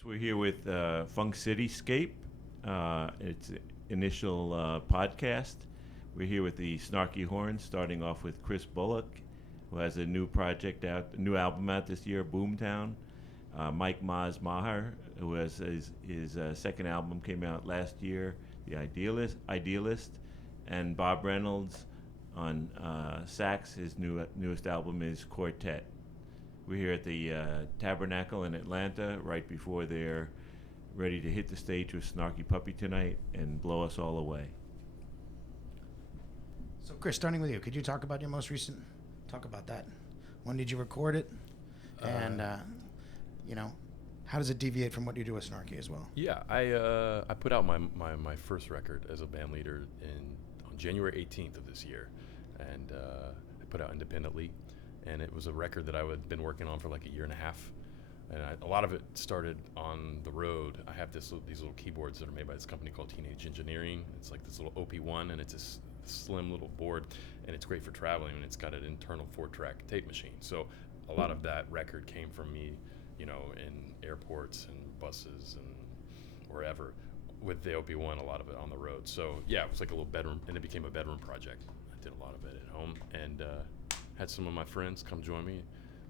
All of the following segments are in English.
Yes, we're here with Funk Cityscape. Its initial podcast. We're here with the Snarky Horns, starting off with Chris Bullock, who has a new project out, a new album out this year, Boomtown. Mike Maher, who has his second album came out last year, The Idealist, and Bob Reynolds on sax. His newest album is Quartet. We're here at the Tabernacle in Atlanta right before they're ready to hit the stage with Snarky Puppy tonight and blow us all away. So, Chris, starting with you, could you talk about your most recent? Talk about that. When did you record it? And how does it deviate from what you do with Snarky as well? Yeah, I put out my first record as a band leader on January 18th of this year, and I put out independently, and it was a record that I had been working on for like a year and a half, and a lot of it started on the road. I have these little keyboards that are made by this company called Teenage Engineering. It's like this little OP1, and it's a slim little board, and it's great for traveling, and it's got an internal 4-track tape machine. So a lot of that record came from me, in airports and buses and wherever with the OP1, a lot of it on the road. So yeah, it was like a little bedroom, and it became a bedroom project. I did a lot of it at home, and had some of my friends come join me,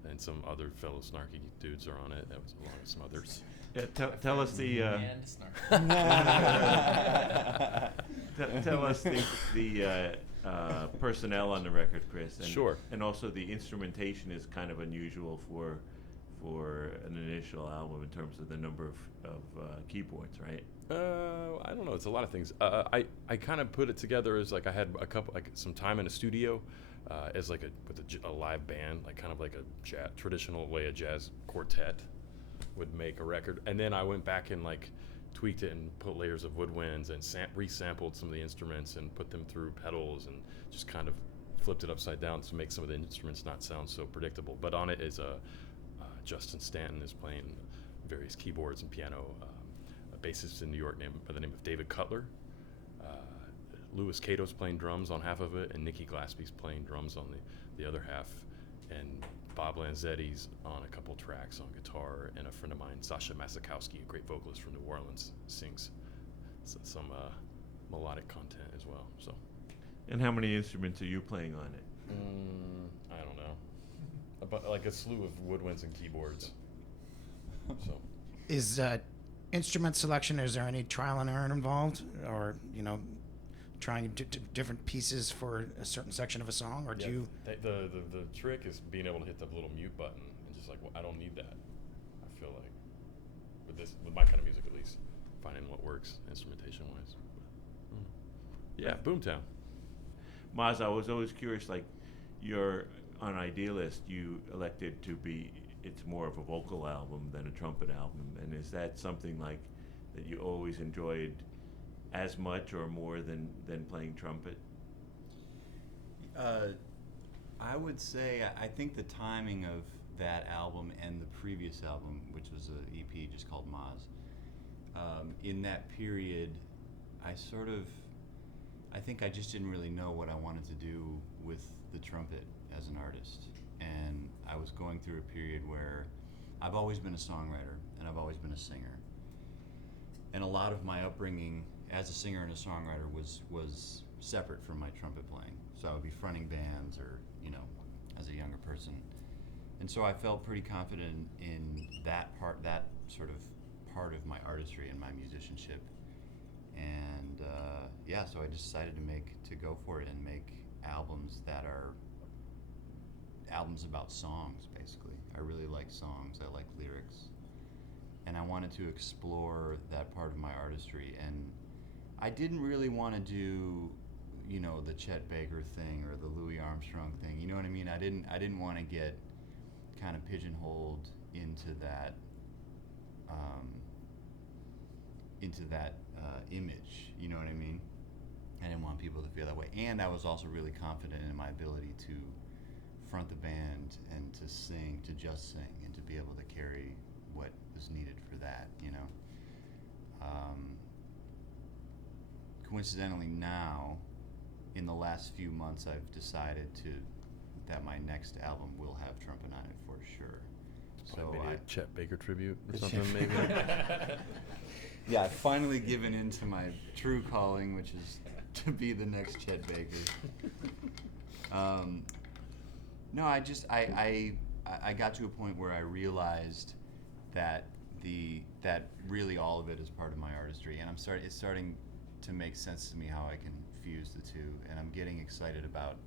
and some other fellow Snarky dudes are on it. That was along with some others. Yeah, tell us the tell us the personnel on the record, Chris. And, Sure. And also the instrumentation is kind of unusual for an initial album in terms of the number of keyboards, right? I don't know. It's a lot of things. I kind of put it together as like I had some time in a studio as like with a live band, like kind of like a traditional way a jazz quartet would make a record, and then I went back and like tweaked it and put layers of woodwinds and resampled some of the instruments and put them through pedals and just kind of flipped it upside down to make some of the instruments not sound so predictable. But on it is Justin Stanton is playing various keyboards and piano. A bassist in New York named by the name of David Cutler. Louis Cato's playing drums on half of it, and Nikki Glaspie's playing drums on the other half, and Bob Lanzetti's on a couple tracks on guitar, and a friend of mine, Sasha Masakowski, a great vocalist from New Orleans, sings some melodic content as well. So. And how many instruments are you playing on it? I don't know. About like a slew of woodwinds and keyboards. So. Is instrument selection, is there any trial and error involved? Or, trying different pieces for a certain section of a song? Or do you... The trick is being able to hit the little mute button and just like, well, I don't need that. I feel like, with my kind of music at least, finding what works instrumentation-wise. Yeah, Boomtown. Maz, I was always curious, like, you're on Idealist, you elected to be, it's more of a vocal album than a trumpet album, and is that something like that you always enjoyed as much or more than playing trumpet? I would say I think the timing of that album and the previous album, which was an EP just called Maz, in that period, I think I just didn't really know what I wanted to do with the trumpet as an artist. And I was going through a period where I've always been a songwriter and I've always been a singer. And a lot of my upbringing as a singer and a songwriter was separate from my trumpet playing. So I would be fronting bands or, as a younger person. And so I felt pretty confident in that sort of part of my artistry and my musicianship. And so I decided to go for it and make albums that are albums about songs, basically. I really like songs, I like lyrics. And I wanted to explore that part of my artistry. And I didn't really want to do, the Chet Baker thing or the Louis Armstrong thing. You know what I mean? I didn't want to get kind of pigeonholed into that image. You know what I mean? I didn't want people to feel that way. And I was also really confident in my ability to front the band and to sing, to just sing, and to be able to carry what was needed for that, Coincidentally now, in the last few months, I've decided that my next album will have trumpet on it for sure. So maybe a Chet Baker tribute or something, maybe. Yeah, I've finally given in to my true calling, which is to be the next Chet Baker. No, I got to a point where I realized that that really all of it is part of my artistry, and it's starting to make sense to me how I can fuse the two, and I'm getting excited about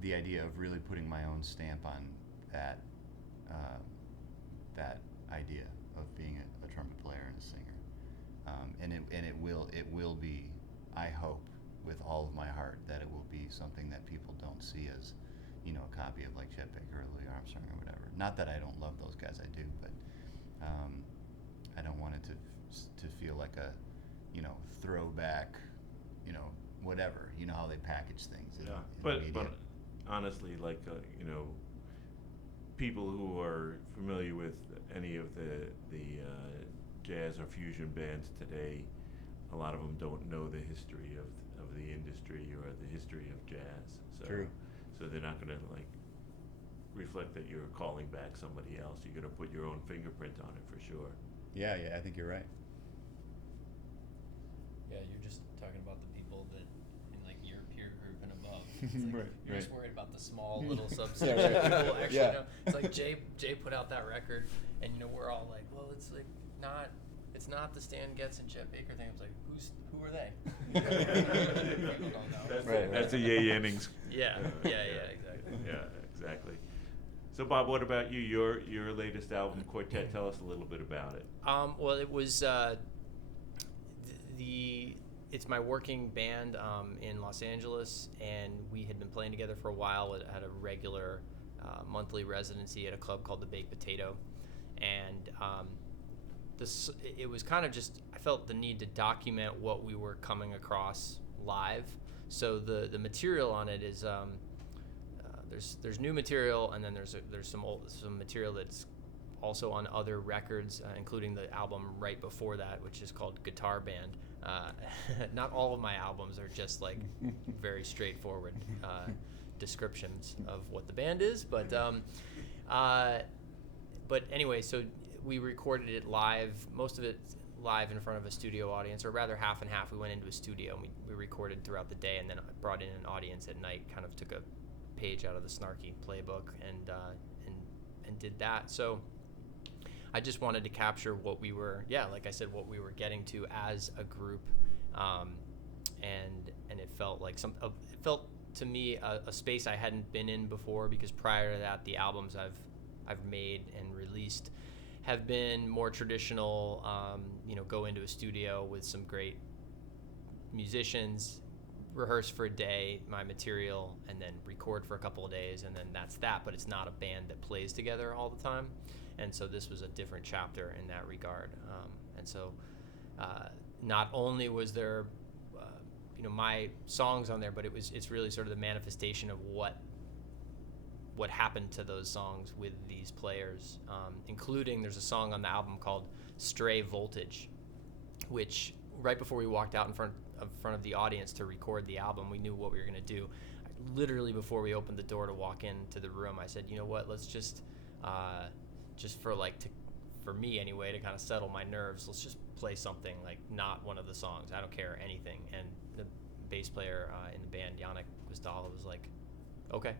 the idea of really putting my own stamp on that that idea of being a trumpet player and a singer, and it will be, I hope with all of my heart, that it will be something that people don't see as, you know, a copy of like Chet Baker or Louis Armstrong or whatever. Not that I don't love those guys, I do, but I don't want it to feel like a, you know, throwback, you know, whatever. You know how they package things. Yeah, in media. but honestly, like you know, people who are familiar with any of the jazz or fusion bands today, a lot of them don't know the history of the industry or the history of jazz. So, True. So they're not going to like reflect that you're calling back somebody else. You're going to put your own fingerprint on it for sure. Yeah, I think you're right. Yeah, you're just talking about the people that in like your peer group and above. It's like you're just worried about the small little subsection of people actually know. It's like Jay put out that record, and you know we're all like, well, it's like it's not the Stan Getz and Chet Baker thing. It's like who are they? People don't know. That's a Yay Innings. Yeah, exactly. Yeah, exactly. So Bob, what about you? Your latest album, Quartet. Tell us a little bit about it. Well, it was it's my working band in Los Angeles, and we had been playing together for a while. It had a regular monthly residency at a club called the Baked Potato, and it was kind of just, I felt the need to document what we were coming across live. So the material on it is there's new material, and then there's some material that's also on other records, including the album right before that, which is called Guitar Band. Not all of my albums are just like very straightforward descriptions of what the band is, but anyway, so we recorded it live, most of it live in front of a studio audience, or rather half and half. We went into a studio and we recorded throughout the day, and then brought in an audience at night, kind of took a page out of the Snarky playbook and did that. So I just wanted to capture what we were, like I said, what we were getting to as a group, and it felt like it felt to me a space I hadn't been in before, because prior to that, the albums I've made and released have been more traditional. Go into a studio with some great musicians, rehearse for a day my material, and then record for a couple of days, and then that's that. But it's not a band that plays together all the time. And so this was a different chapter in that regard. And so not only was there, my songs on there, but it's really sort of the manifestation of what happened to those songs with these players, including there's a song on the album called Stray Voltage, which right before we walked out in front of the audience to record the album, we knew what we were going to do. Literally before we opened the door to walk into the room, I said, you know what, let's just for me anyway, to kind of settle my nerves, let's just play something like not one of the songs. I don't care anything. And the bass player in the band, Yannick Guzdala, was like, okay,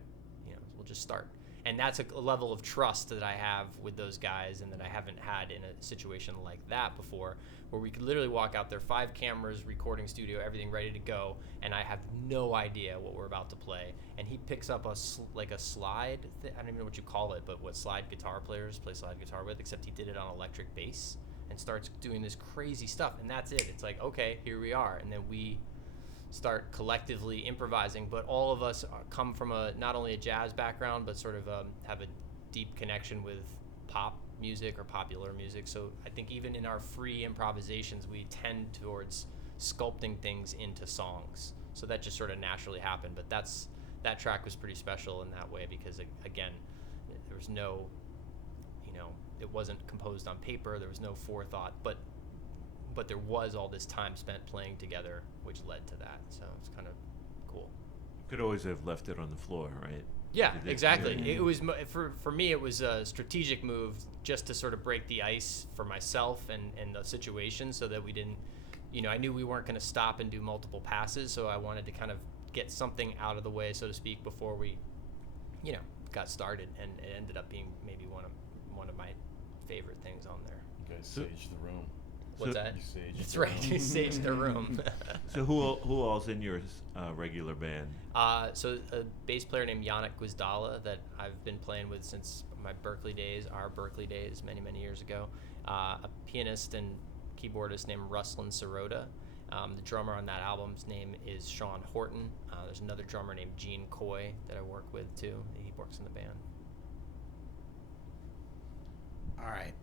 we'll just start. And that's a level of trust that I have with those guys, and that I haven't had in a situation like that before, where we could literally walk out there, 5 cameras, recording studio, everything ready to go, and I have no idea what we're about to play. And he picks up a slide, I don't even know what you call it, but what slide guitar players play slide guitar with, except he did it on electric bass, and starts doing this crazy stuff, and that's it. It's like, okay, here we are. And then we start collectively improvising, but all of us come from not only a jazz background, but sort of have a deep connection with pop music or popular music. So I think even in our free improvisations, we tend towards sculpting things into songs. So that just sort of naturally happened. But that track was pretty special in that way, because again, there was no, it wasn't composed on paper. There was no forethought, but there was all this time spent playing together, which led to that. So it's kind of cool. Could always have left it on the floor, right? Yeah, Did they- exactly. yeah. It was for me. It was a strategic move just to sort of break the ice for myself and the situation, so that we didn't. I knew we weren't going to stop and do multiple passes, so I wanted to kind of get something out of the way, so to speak, before we, got started, and it ended up being maybe one of my favorite things on there. You guys So- saged the room. What's So- that? You saged That's the right. room. We saged the room. So who all's in your regular band? So a bass player named Yannick Gwizdala that I've been playing with since our Berkeley days, many, many years ago. A pianist and keyboardist named Ruslan Sirota. The drummer on that album's name is Sean Horton. There's another drummer named Gene Coy that I work with too. He works in the band. All right.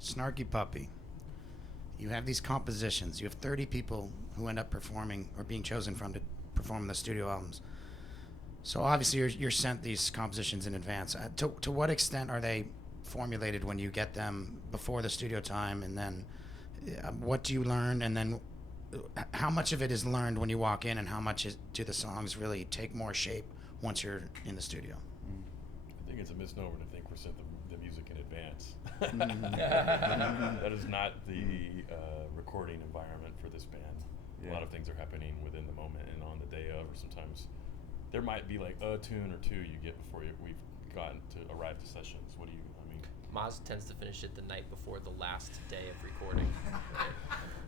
Snarky Puppy. You have these compositions. You have 30 people who end up performing or being chosen from to perform the studio albums. So obviously you're sent these compositions in advance. To what extent are they formulated when you get them before the studio time, and then what do you learn, and then how much of it is learned when you walk in, and how much do the songs really take more shape once you're in the studio? I think it's a misnomer to think we're sent the music in advance. That is not the recording environment for this band. A lot of things are happening within the moment and on the day of, or sometimes there might be like a tune or two you get before we've gotten to arrive to sessions. What do you, I mean? Maz tends to finish it the night before the last day of recording.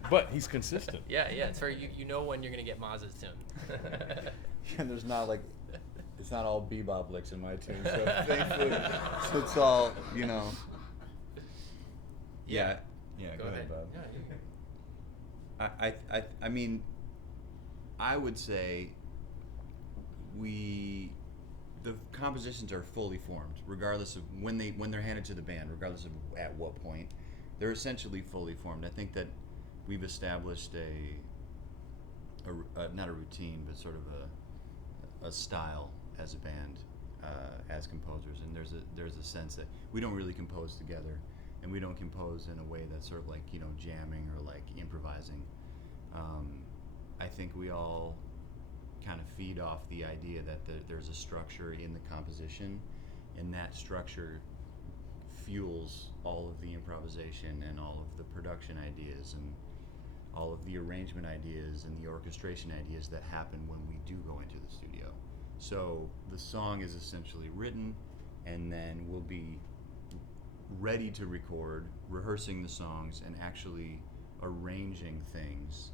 But he's consistent. Yeah, it's very, you know when you're going to get Maz's tune. And there's not like, it's not all bebop licks in my tune, so thankfully, so it's all, Yeah, Go go ahead, ahead. Bob. Yeah, I mean, I would say the compositions are fully formed, regardless of when they're handed to the band, regardless of at what point. They're essentially fully formed. I think that we've established not a routine, but sort of a style as a band, as composers, and there's a sense that we don't really compose together, and we don't compose in a way that's sort of like jamming or like improvising. I think we all kind of feed off the idea that there's a structure in the composition, and that structure fuels all of the improvisation and all of the production ideas and all of the arrangement ideas and the orchestration ideas that happen when we do go into the studio. So the song is essentially written, and then we'll be ready to record, rehearsing the songs, and actually arranging things,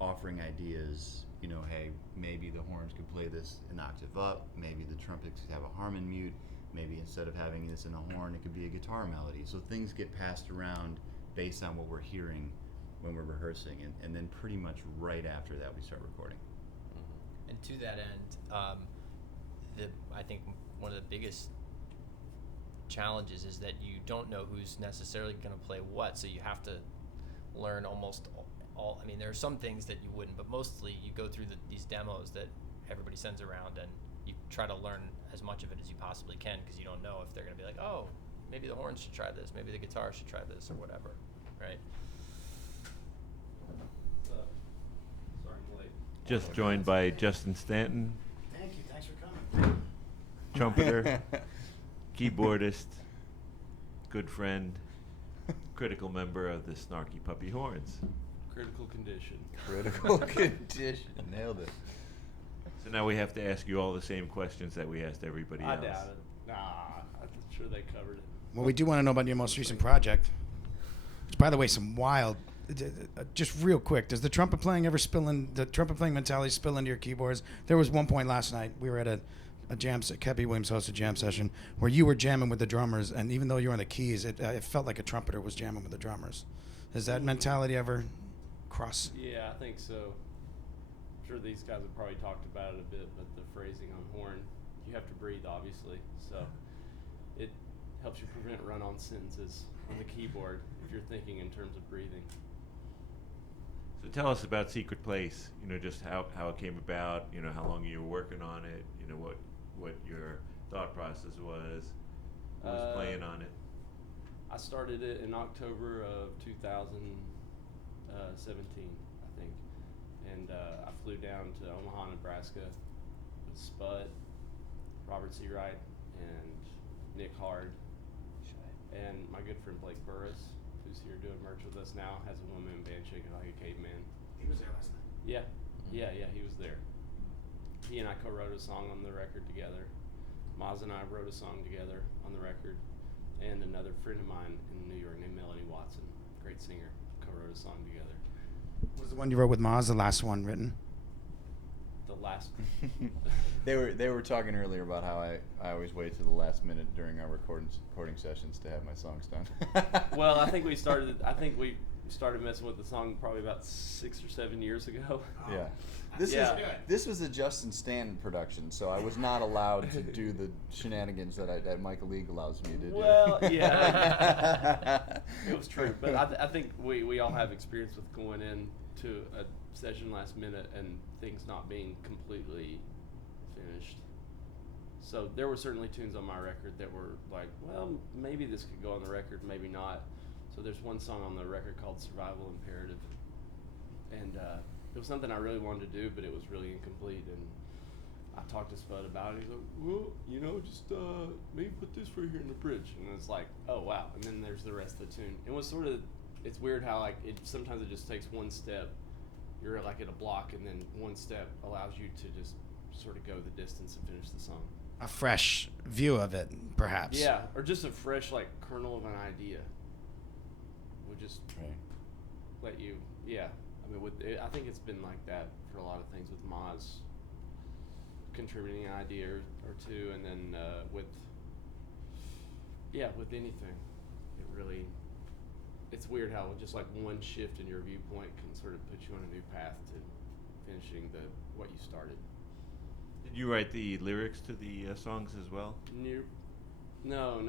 offering ideas. Hey, maybe the horns could play this an octave up, maybe the trumpets could have a harmon mute, maybe instead of having this in a horn, it could be a guitar melody. So things get passed around based on what we're hearing when we're rehearsing, and then pretty much right after that we start recording. And to that end, I think one of the biggest challenges is that you don't know who's necessarily going to play what, so you have to learn almost all. I mean, there are some things that you wouldn't, but mostly you go through these demos that everybody sends around, and you try to learn as much of it as you possibly can, because you don't know if they're going to be like, oh, maybe the horns should try this, maybe the guitar should try this, or whatever, right? Sorry, I'm late. Just joined by Justin Stanton, Thank you. Thanks for coming. trumpeter, keyboardist, good friend, critical member of the Snarky Puppy Horns. Critical condition. Critical condition. Nailed it. So now we have to ask you all the same questions that we asked everybody I else. doubt it. Nah, I'm sure they covered it. Well, we do want to know about your most recent project. Which, by the way, some wild. Just real quick, does the trumpet playing mentality spill into your keyboards? There was one point last night we were at a jam. Kebby Williams hosted a jam session where you were jamming with the drummers, and even though you were on the keys, it felt like a trumpeter was jamming with the drummers. Has that mentality ever crossed? Yeah, I think so. I'm sure these guys have probably talked about it a bit, but the phrasing on horn, you have to breathe, obviously. So it helps you prevent run-on sentences on the keyboard if you're thinking in terms of breathing. So tell us about Secret Place, just how it came about, how long you were working on it, what your thought process was, who was playing on it. I started it in October of 2017, I think. And I flew down to Omaha, Nebraska with Spud Robert C. Wright, and Nick Hard, and my good friend Blake Burris, who's here doing merch with us now, has a one-man band shaking like a caveman. He was there last night. Yeah, he was there. He and I co-wrote a song on the record together. Maz and I wrote a song together on the record, and another friend of mine in New York named Melanie Watson, great singer, co-wrote a song together. Was the one you wrote with Maz the last one written? The last. They were talking earlier about how I always wait to the last minute during our recording sessions to have my songs done. Well, I think we started messing with the song probably about 6 or 7 years ago. Yeah. This was a Justin Stanton production, so I was not allowed to do the shenanigans that Michael League allows me to do. Well, yeah, it was true. But I think we all have experience with going in to a session last minute and things not being completely finished. So there were certainly tunes on my record that were like, well, maybe this could go on the record, maybe not. So there's one song on the record called Survival Imperative. And it was something I really wanted to do, but it was really incomplete. And I talked to Spud about it. He's like, well, just maybe put this right here in the bridge. And it's like, oh, wow. And then there's the rest of the tune. It was sort of, it's weird how like sometimes it just takes one step. You're like at a block, and then one step allows you to just sort of go the distance and finish the song. A fresh view of it, perhaps. Yeah, or just a fresh like kernel of an idea. Would just let you, yeah. I mean, I think it's been like that for a lot of things with Maz contributing an idea or two, and then with anything, it really. It's weird how just like one shift in your viewpoint can sort of put you on a new path to finishing what you started. Did you write the lyrics to the songs as well? No.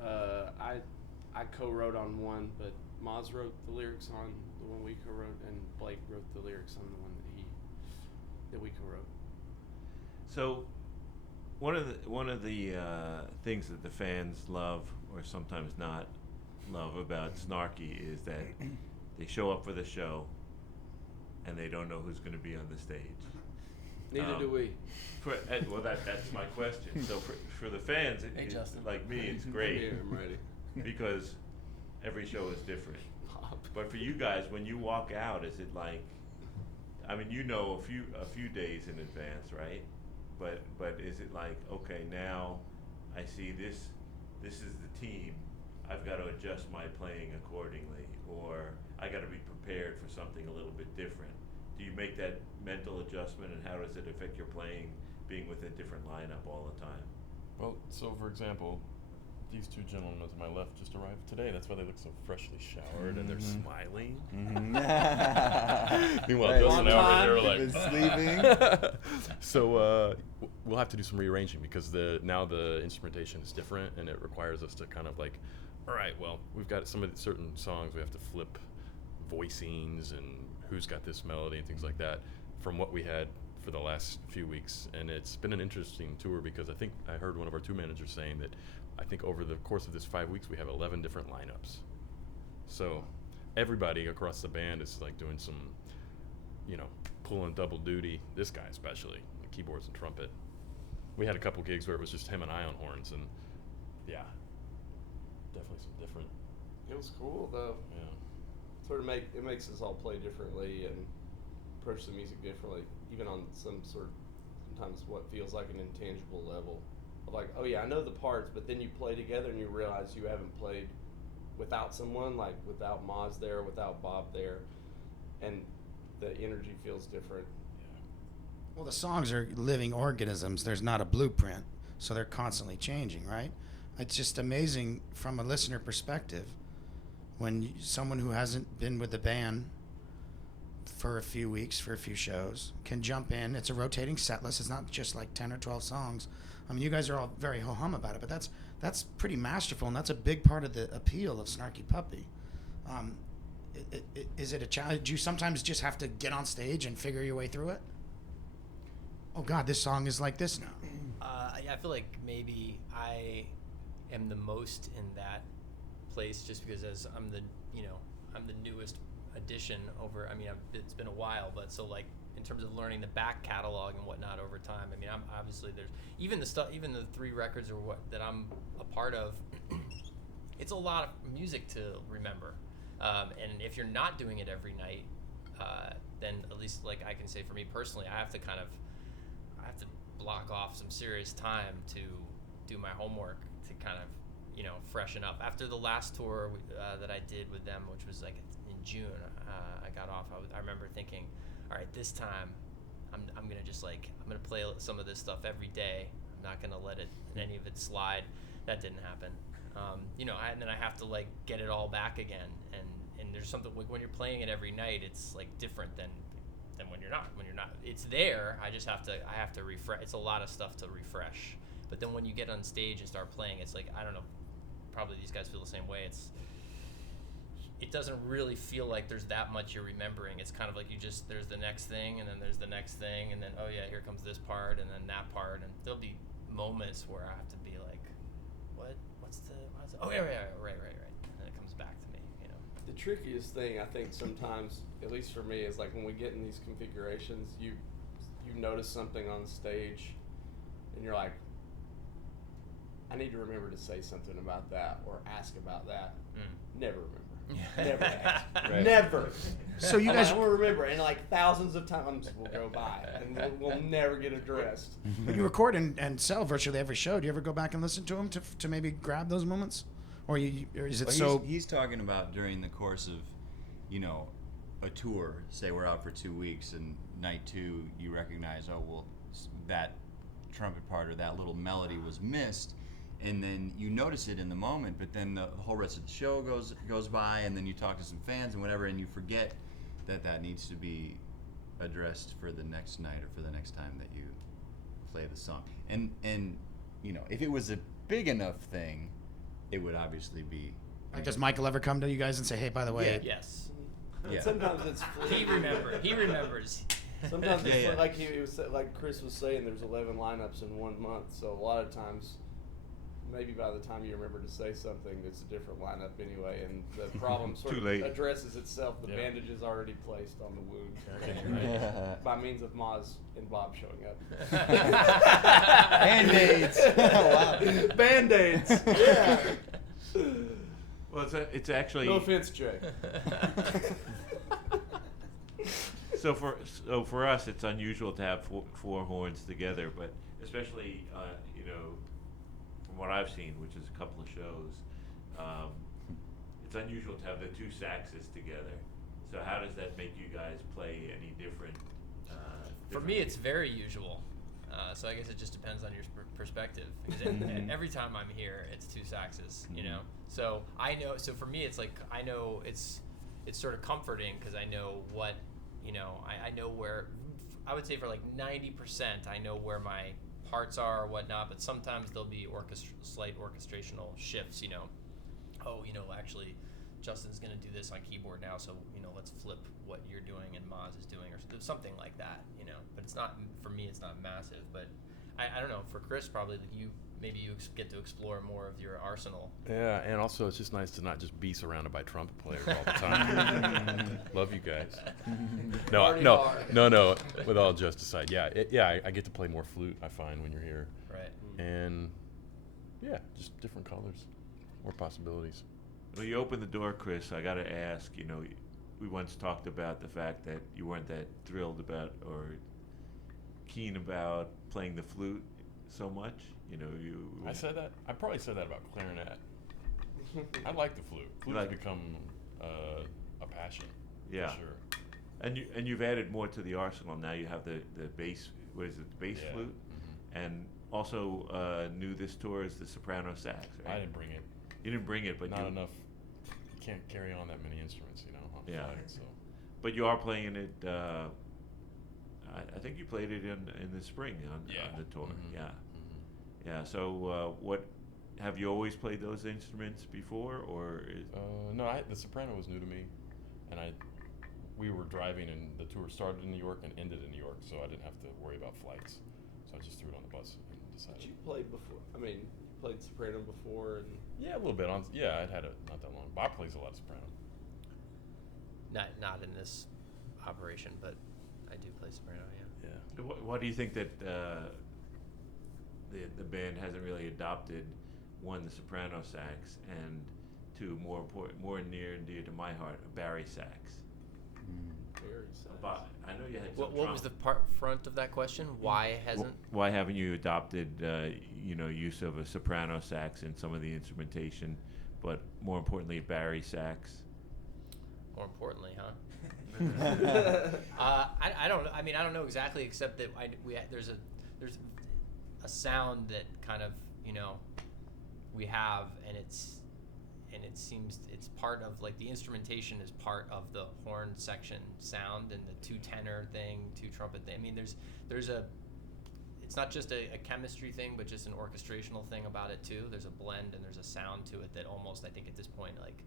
I co-wrote on one, but Maz wrote the lyrics on the one we co-wrote, and Blake wrote the lyrics on the one that we co-wrote. So, one of the things that the fans love, or sometimes not love about Snarky, is that they show up for the show and they don't know who's going to be on the stage. Neither do we. Well, that's my question. So for the fans, like me, it's great. I'm ready. Because every show is different. But for you guys, when you walk out, is it like, I mean, you know a few days in advance, right? But is it like, okay, now I see this is the team. I've got to adjust my playing accordingly, or I got to be prepared for something a little bit different. Do you make that mental adjustment, and how does it affect your playing, being with a different lineup all the time? Well, so for example, these two gentlemen to my left just arrived today. That's why they look so freshly showered and they're smiling. Meanwhile, Hey, Justin and I over here been like. sleeping. So we'll have to do some rearranging because now the instrumentation is different, and it requires us to kind of like, all right, well, we've got some of the certain songs we have to flip voicings and who's got this melody and things like that from what we had for the last few weeks. And it's been an interesting tour because I think I heard one of our tour managers saying that I think over the course of this 5 weeks we have 11 different lineups. So everybody across the band is like doing some, pulling double duty. This guy especially, the keyboards and trumpet. We had a couple gigs where it was just him and I on horns, and yeah, definitely some different. It was cool though. Yeah. Sort of it makes us all play differently and approach the music differently, even on sometimes what feels like an intangible level. Of like, oh yeah, I know the parts, but then you play together and you realize you haven't played without someone, like without Maz there, without Bob there, and the energy feels different. Yeah. Well, the songs are living organisms. There's not a blueprint, so they're constantly changing, right? It's just amazing from a listener perspective when someone who hasn't been with the band for a few weeks, for a few shows, can jump in. It's a rotating set list. It's not just like 10 or 12 songs. I mean, you guys are all very ho-hum about it, but that's pretty masterful, and that's a big part of the appeal of Snarky Puppy. Is it a challenge? Do you sometimes just have to get on stage and figure your way through it? Oh God, this song is like this now. I feel like maybe I am the most in that place just because as I'm the newest addition over. I mean, it's been a while, but so like in terms of learning the back catalog and whatnot over time. I mean, I'm obviously there's even the 3 records or what that I'm a part of. It's a lot of music to remember, and if you're not doing it every night, then at least like I can say for me personally, I have to block off some serious time to do my homework to kind of freshen up. After the last tour that I did with them, which was like in June, I got off. I remember thinking, all right, this time I'm gonna play some of this stuff every day. I'm not gonna let any of it slide. That didn't happen. And then I have to like get it all back again. And there's something like when you're playing it every night, it's like different than when you're not. When you're not, it's there. I have to refresh. It's a lot of stuff to refresh. But then when you get on stage and start playing, it's like, I don't know, probably these guys feel the same way. It doesn't really feel like there's that much you're remembering. It's kind of like there's the next thing, and then there's the next thing, and then, oh yeah, here comes this part, and then that part, and there'll be moments where I have to be like, what's the, oh yeah, right, and then it comes back to me, The trickiest thing, I think, sometimes, at least for me, is like when we get in these configurations, you notice something on stage, and you're like, I need to remember to say something about that or ask about that. Never remember. Never ask. Right. Never. So you guys, I will remember, and like thousands of times will go by, and we'll never get addressed. when you record and sell virtually every show, do you ever go back and listen to them to maybe grab those moments, or is it so? He's talking about during the course of, a tour. Say we're out for 2 weeks, and night 2, you recognize, oh well, that trumpet part or that little melody was missed. And then you notice it in the moment, but then the whole rest of the show goes by, and then you talk to some fans and whatever, and you forget that needs to be addressed for the next night or for the next time that you play the song. And if it was a big enough thing, it would obviously be. Like, does Michael ever come to you guys and say, hey, by the way? yes. Yeah. Sometimes it's He remembers. Sometimes it's Yeah. like Chris was saying, there's 11 lineups in 1 month, so a lot of times, maybe by the time you remember to say something, it's a different lineup anyway, and the problem sort Too of late. addresses itself. The Yeah. bandage is already placed on the wound by means of Maz and Bob showing up. Band-Aids. Wow. Band-Aids. Yeah. Well, it's actually No offense, Jay. so for us, it's unusual to have four horns together, but especially from what I've seen, which is a couple of shows, it's unusual to have the 2 saxes together. So how does that make you guys play any different? For me, it's very usual. So I guess it just depends on your perspective. Because every time I'm here, it's 2 saxes, So I know. So for me, it's like I know it's sort of comforting because I know what, I know where. I would say for like 90%, I know where my parts are or whatnot. But sometimes there'll be slight orchestrational shifts. Actually, Justin's gonna do this on keyboard now, so let's flip what you're doing and Maz is doing, or something like that. But it's not, for me, it's not massive. But I don't know, for Chris, probably you get to explore more of your arsenal. Yeah, and also it's just nice to not just be surrounded by trumpet players all the time. Love you guys. No. With all jokes aside, I get to play more flute. I find when you're here, Right. and just different colors, more possibilities. When you open the door, Chris, I got to ask, we once talked about the fact that you weren't that thrilled about or keen about playing the flute so much. I said that. I probably said that about clarinet. I like the flute. Flute has become a passion. Yeah. For sure. And you've added more to the arsenal. Now you have the bass, what is it, the bass flute? Mm-hmm. And also new this tour is the soprano sax, right? I didn't bring it. You didn't bring it, but Not enough. You can't carry on that many instruments, on the flight. So. But you are playing it. I think you played it in the spring on the tour. Mm-hmm. Yeah. Mm-hmm. Yeah. So what have you always played those instruments before, or? No, the soprano was new to me, and we were driving, and the tour started in New York and ended in New York, so I didn't have to worry about flights. So I just threw it on the bus and decided. But you played before. I mean, you played soprano before, and Yeah, a little bit. I'd had it not that long. Bob plays a lot of soprano. Not in this operation, but I do play soprano. Yeah. Yeah. Why do you think that the band hasn't really adopted, one, the soprano sax, and two, more important, more near and dear to my heart, a bari sax? Very sad. I know you had some What was the front of that question? Why hasn't? Why haven't you adopted, use of a soprano sax in some of the instrumentation, but more importantly, bari sax? More importantly, huh? I don't. I mean, I don't know exactly, except that there's a sound that kind of we have, and it seems it's part of, like, the instrumentation is part of the horn section sound, and the 2 tenor thing, 2 trumpet thing. I mean, there's a it's not just a chemistry thing, but just an orchestrational thing about it too. There's a blend and there's a sound to it that almost, I think at this point, like,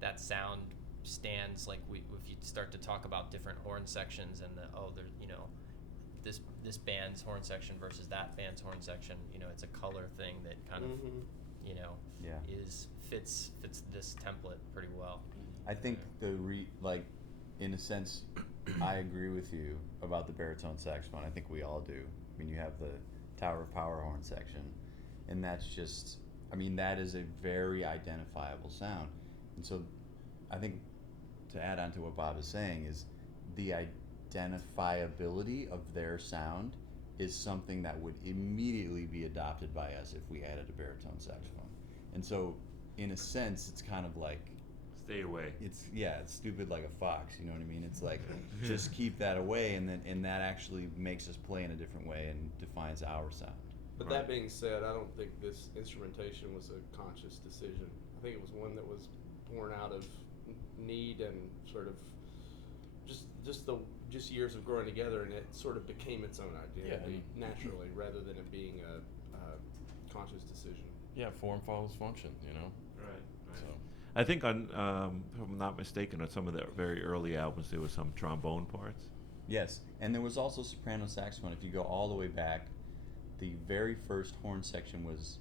that sound stands, like, if you start to talk about different horn sections and this band's horn section versus that band's horn section, it's a color thing that kind of fits this template pretty well. I think in a sense, I agree with you about the baritone saxophone. I think we all do. I mean, you have the Tower of Power horn section, and that's just, that is a very identifiable sound. And so I think, to add on to what Bob is saying, is the identifiability of their sound is something that would immediately be adopted by us if we added a baritone saxophone. And so, in a sense, it's kind of like, stay away. It's stupid like a fox, you know what I mean? It's like, just keep that away, and that actually makes us play in a different way and defines our sound. But that being said, I don't think this instrumentation was a conscious decision. I think it was one that was born out of need and sort of just years of growing together, and it sort of became its own identity naturally, rather than it being a conscious decision. Yeah, form follows function, Right. So. I think if I'm not mistaken, on some of the very early albums, there was some trombone parts. Yes, and there was also soprano saxophone. If you go all the way back, the very first horn section was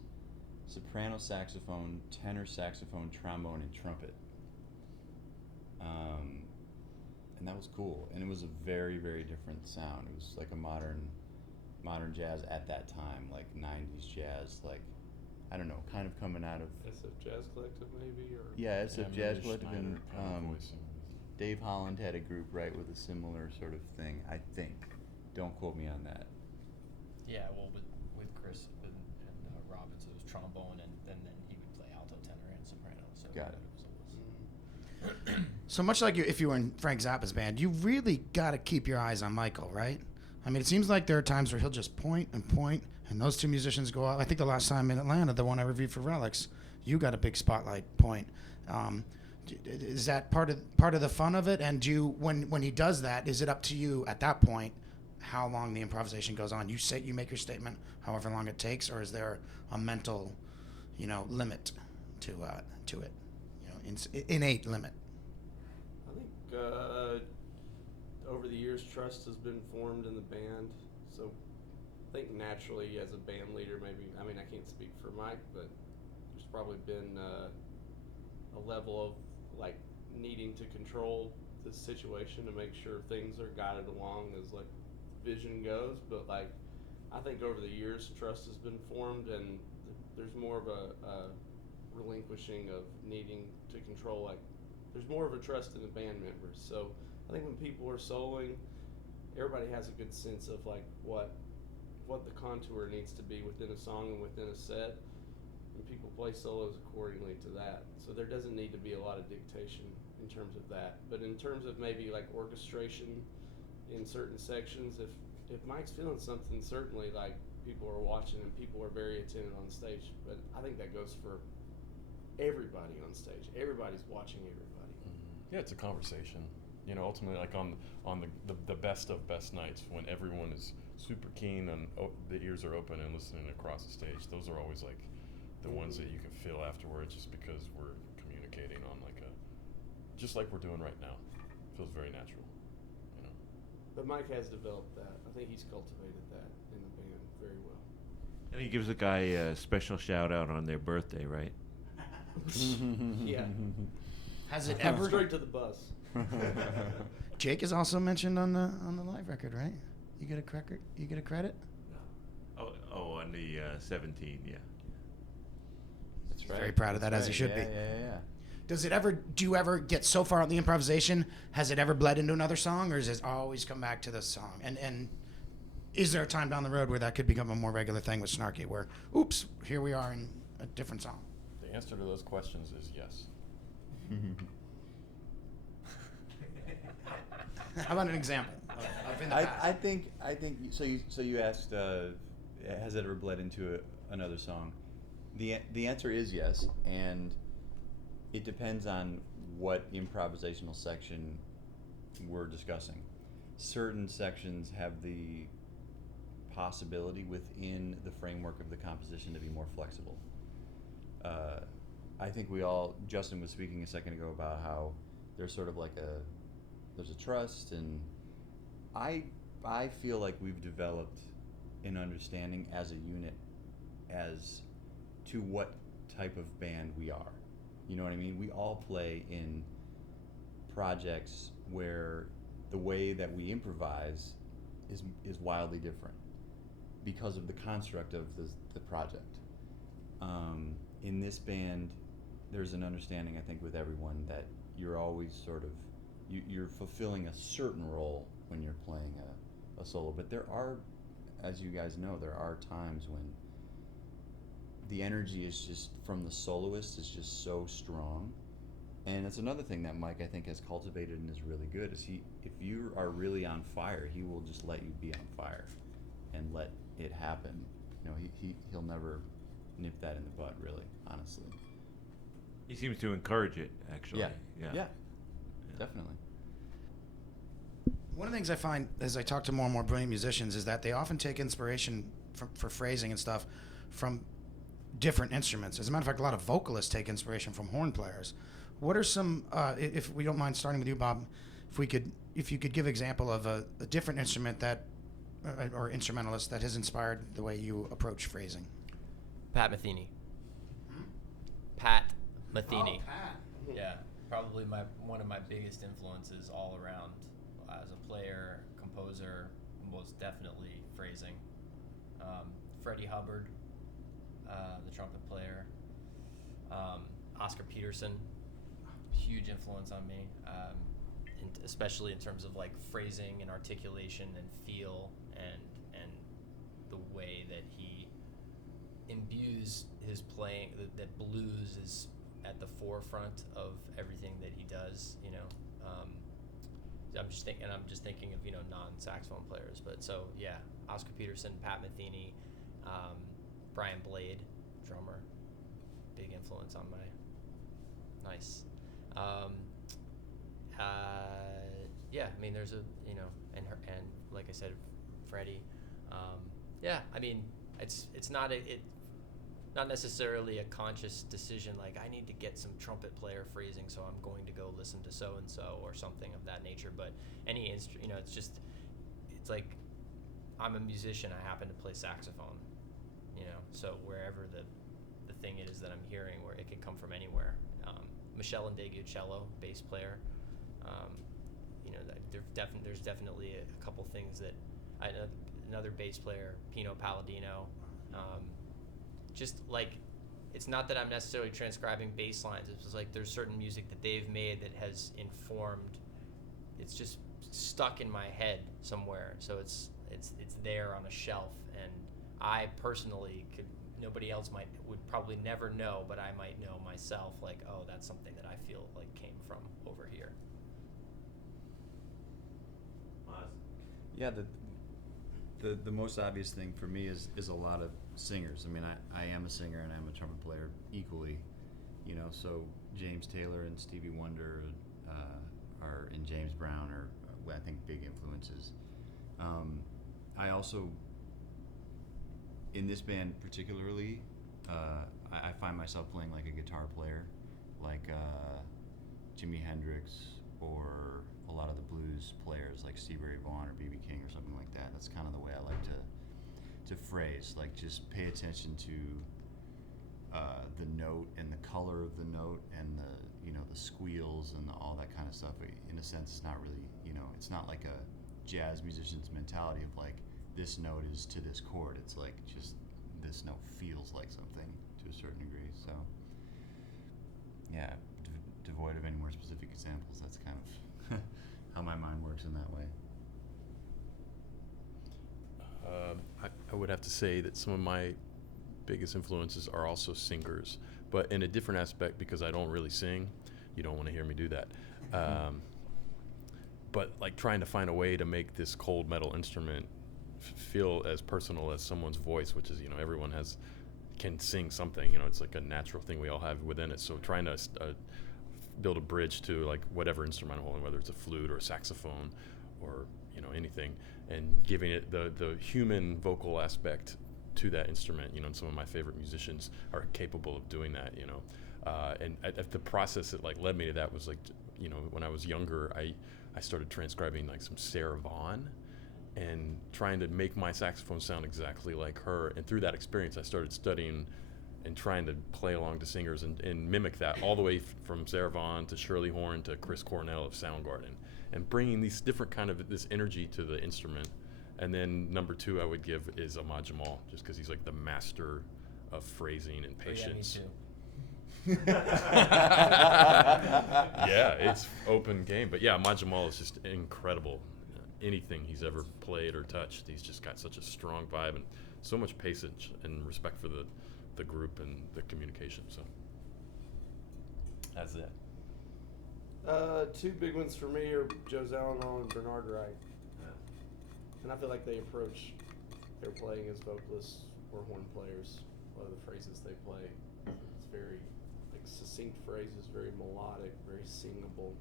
soprano saxophone, tenor saxophone, trombone, and trumpet. And that was cool, and it was a very, very different sound. It was like a modern jazz at that time, like 90s jazz, like, I don't know, kind of coming out of SF Jazz Collective, maybe, or SF Jazz Collective, Schneider and kind of voice. Dave Holland had a group, right, with a similar sort of thing, I think. Don't quote me on that. Yeah, well, with Chris and Robbins, it was trombone, and then he would play alto, tenor, and soprano. So Got it. So much like if you were in Frank Zappa's band, you really got to keep your eyes on Michael, right? I mean, it seems like there are times where he'll just point, and those two musicians go out. I think the last time in Atlanta, the one I reviewed for Relics, you got a big spotlight point. Is that part of the fun of it? And when he does that, is it up to you at that point how long the improvisation goes on? You make your statement however long it takes, or is there a mental, limit to it? Innate limit. I think over the years, trust has been formed in the band. So I think naturally, as a band leader, maybe, I can't speak for Mike, but there's probably been a level of, like, needing to control the situation to make sure things are guided along as, like, vision goes. But, like, I think over the years, trust has been formed, and there's more of a relinquishing of needing to control, like, there's more of a trust in the band members. So I think when people are soloing, everybody has a good sense of, like, what the contour needs to be within a song and within a set, and people play solos accordingly to that. So there doesn't need to be a lot of dictation in terms of that. But in terms of maybe, like, orchestration in certain sections, if Mike's feeling something, certainly, like, people are watching and people are very attentive on stage. But I think that goes for everybody on stage. Everybody's watching everybody. Mm-hmm. Yeah, it's a conversation. Ultimately, like on the best of best nights, when everyone is super keen and the ears are open and listening across the stage, those are always, like, the ones that you can feel afterwards, just because we're communicating on, like, just like we're doing right now. It feels very natural. But Mike has developed that. I think he's cultivated that in the band very well. And he gives a guy a special shout out on their birthday, right? Yeah. Has it ever Straight to the bus. Jake is also mentioned on the live record, right? You get a credit. You get a credit. On the 17, yeah. That's He's very proud of that, as he should be. Yeah. Do you ever get so far on the improvisation? Has it ever bled into another song, or does it always come back to the song? And is there a time down the road where that could become a more regular thing with Snarky, where, oops, here we are in a different song? The answer to those questions is yes. How about an example of in the past? I think so you asked has it ever bled into another song? The answer is yes, and it depends on what improvisational section we're discussing. Certain sections have the possibility within the framework of the composition to be more flexible. I think Justin was speaking a second ago about how there's sort of like there's a trust, and I feel like we've developed an understanding as a unit as to what type of band we are. You know what I mean? We all play in projects where the way that we improvise is wildly different because of the construct of the project. In this band, there's an understanding, I think, with everyone that you're always sort of you're fulfilling a certain role when you're playing a solo. But there are, as you guys know, there are times when the energy is just from the soloist is just so strong. And it's another thing that Mike, I think, has cultivated and is really good, is if you are really on fire, he will just let you be on fire and let it happen. You know, he'll never nip that in the bud, really, honestly. He seems to encourage it, actually. Yeah, definitely. One of the things I find as I talk to more and more brilliant musicians is that they often take inspiration for phrasing and stuff from different instruments. As a matter of fact, a lot of vocalists take inspiration from horn players. What are some, if we don't mind starting with you, Bob, if you could give example of a different instrument that, or instrumentalist that has inspired the way you approach phrasing? Pat Metheny. Pat Metheny. Oh, Pat. Yeah, probably one of my biggest influences all around as a player, composer, most definitely phrasing. Freddie Hubbard, the trumpet player. Oscar Peterson, huge influence on me, and especially in terms of like phrasing and articulation and feel and the way that he imbues his playing, that blues is at the forefront of everything that he does, you know. I'm just thinking of, you know, non-saxophone players, but so yeah, Oscar Peterson, Pat Metheny, Brian Blade, drummer, big influence on my nice. Yeah, I mean, there's a, you know, and like I said, Freddie. Yeah, I mean, it's not not necessarily a conscious decision, like I need to get some trumpet player phrasing, so I'm going to go listen to so and so or something of that nature. But any you know, it's like I'm a musician. I happen to play saxophone, you know, so wherever the thing it is that I'm hearing, where it could come from anywhere. Michelle Ndegucello, bass player. You know, there's definitely a couple things that another bass player, Pino Palladino. Just like, it's not that I'm necessarily transcribing bass lines. It's just like there's certain music that they've made that has informed. It's just stuck in my head somewhere. So it's there on a shelf, and I personally nobody else would probably never know, but I might know myself, like, oh, that's something that I feel like came from over here. Yeah, the most obvious thing for me is a lot of singers. I mean, I am a singer and I'm a trumpet player equally, you know, so James Taylor and Stevie Wonder and James Brown are, I think, big influences. I also, in this band particularly, I find myself playing like a guitar player, like Jimi Hendrix, or a lot of the blues players like Stevie Ray Vaughan or B.B. King or something like that. That's kind of the way I like to phrase. Like, just pay attention to the note and the color of the note and the, the squeals and all that kind of stuff. In a sense, it's not really, it's not like a jazz musician's mentality of like this note is to this chord. It's like just this note feels like something to a certain degree. So yeah, devoid of any more specific examples, that's kind of how my mind works in that way. I would have to say that some of my biggest influences are also singers, but in a different aspect, because I don't really sing. You don't want to hear me do that. But like trying to find a way to make this cold metal instrument feel as personal as someone's voice, which is, everyone can sing something, it's like a natural thing we all have within it. So trying to build a bridge to like whatever instrument I'm holding, whether it's a flute or a saxophone or, anything, and giving it the human vocal aspect to that instrument, and some of my favorite musicians are capable of doing that, and the process that like led me to that was like, when I was younger, I started transcribing like some Sarah Vaughan and trying to make my saxophone sound exactly like her. And through that experience, I started studying and trying to play along to singers and mimic that all the way from Sarah Vaughan to Shirley Horn to Chris Cornell of Soundgarden, and bringing these different kind of this energy to the instrument. And then number 2 I would give is Ahmad Jamal, just because he's like the master of phrasing and patience. Yeah, me too. Yeah, it's open game. But yeah, Ahmad Jamal is just incredible. Anything he's ever played or touched, he's just got such a strong vibe and so much patience and respect for the group and the communication. So that's it. 2 big ones for me are Joe Zawinul and Bernard Wright. And I feel like they approach their playing as vocalists or horn players. A lot of the phrases they play, it's very like succinct phrases, very melodic, very singable.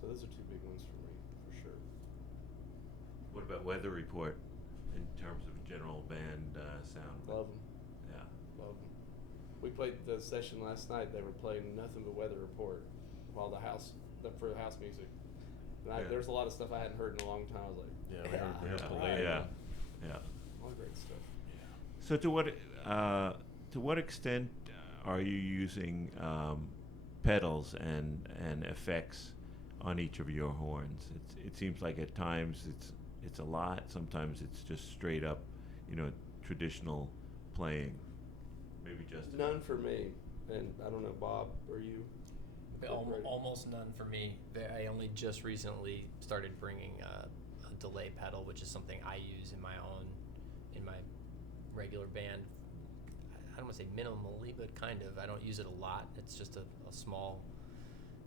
So those are 2 big ones for me, for sure. What about Weather Report in terms of general band sound? Love them. Yeah. Love them. We played the session last night. They were playing nothing but Weather Report while for the house music. And Yeah. there's a lot of stuff I hadn't heard in a long time. I was like, Yeah, we heard Yeah. Palladium. Yeah. all great stuff. So to what extent are you using pedals and effects on each of your horns? It seems like at times it's a lot. Sometimes it's just straight up, traditional playing. Maybe just None for me. And I don't know, Bob, are you? Almost none for me. I only just recently started bringing a delay pedal, which is something I use in my regular band. I don't want to say minimally, but kind of. I don't use it a lot. It's just a small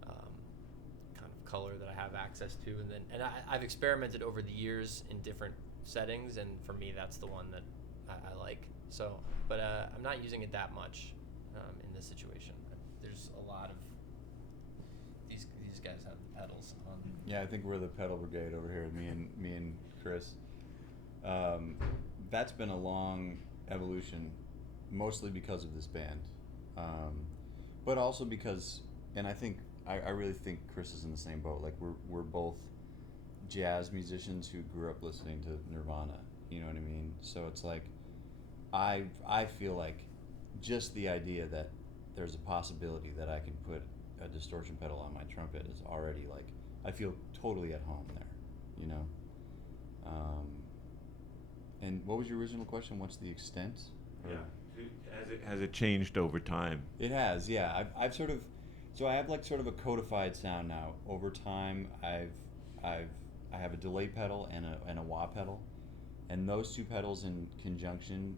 kind of color that I have access to, and I've experimented over the years in different settings, and for me, that's the one that I like. So, but I'm not using it that much in this situation. There's a lot of these guys have the pedals on. Yeah, I think we're the pedal brigade over here. Me and Chris. That's been a long evolution, mostly because of this band, but also because, and I really think Chris is in the same boat. Like we're both jazz musicians who grew up listening to Nirvana. You know what I mean? So it's like I feel like just the idea that there's a possibility that I can put a distortion pedal on my trumpet is already like, I feel totally at home there, and what was your original question? What's the extent? Yeah. Has it changed over time? It has, yeah. I've sort of, so I have like sort of a codified sound now. Over time, I have a delay pedal and a wah pedal, and those 2 pedals in conjunction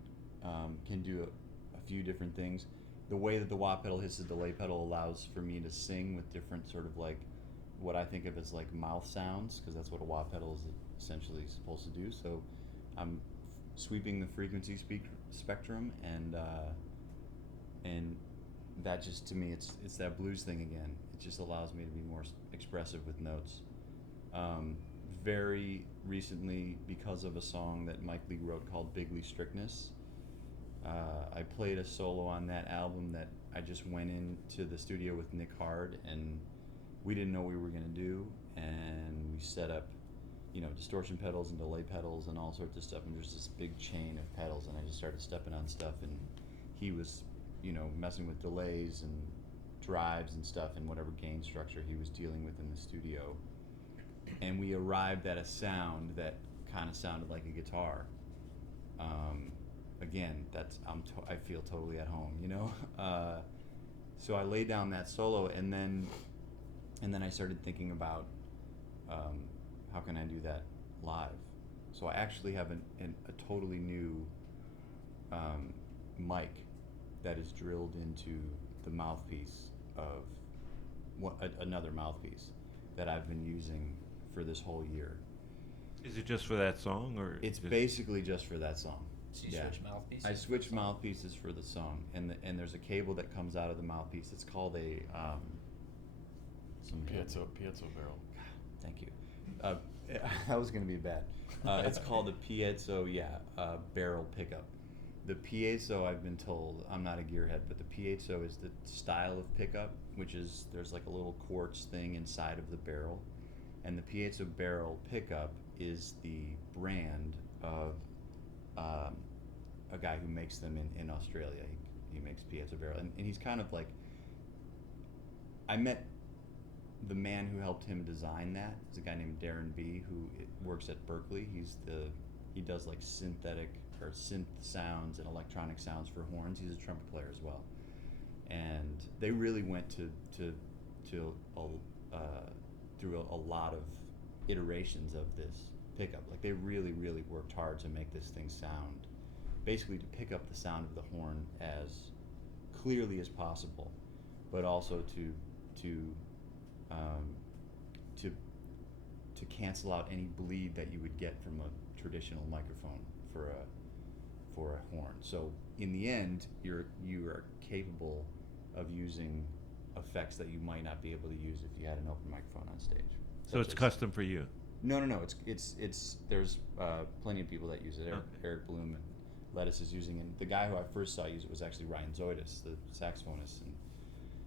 can do a few different things. The way that the wah pedal hits the delay pedal allows for me to sing with different sort of like what I think of as like mouth sounds, because that's what a wah pedal is essentially supposed to do. So I'm sweeping the frequency spectrum, and that just, to me, it's that blues thing again. It just allows me to be more expressive with notes. Very recently, because of a song that Mike Lee wrote called Bigly Strictness, I played a solo on that album that I just went into the studio with Nick Hard, and we didn't know what we were going to do, and we set up distortion pedals and delay pedals and all sorts of stuff, and there's this big chain of pedals, and I just started stepping on stuff, and he was messing with delays and drives and stuff and whatever gain structure he was dealing with in the studio, and we arrived at a sound that kind of sounded like a guitar. Again, I feel totally at home, you know. So I laid down that solo, and then I started thinking about how can I do that live. So I actually have a totally new mic that is drilled into the mouthpiece of another mouthpiece that I've been using for this whole year. Is it just for that song, or It's basically just for that song. So you switch mouthpieces? I switch mouthpieces for the song, and there's a cable that comes out of the mouthpiece. It's called a Piezo barrel. Thank you. That was going to be bad. It's called a piezo, barrel pickup. The piezo, I've been told, I'm not a gearhead, but the piezo is the style of pickup, which is there's like a little quartz thing inside of the barrel, and the piezo barrel pickup is the brand of a guy who makes them in Australia. He makes piezo barrel, and he's kind of like, I met the man who helped him design that is a guy named Darren B, who works at Berkeley. He does like synthetic or synth sounds and electronic sounds for horns. He's a trumpet player as well, and they really went through a lot of iterations of this pickup. Like they really worked hard to make this thing sound, basically to pick up the sound of the horn as clearly as possible, but also to cancel out any bleed that you would get from a traditional microphone for a horn. So in the end, you are capable of using effects that you might not be able to use if you had an open microphone on stage. so it's custom for you? No. It's there's plenty of people that use it. Eric Bloom and Lettuce is using it. The guy who I first saw use it was actually Ryan Zoidis, the saxophonist, and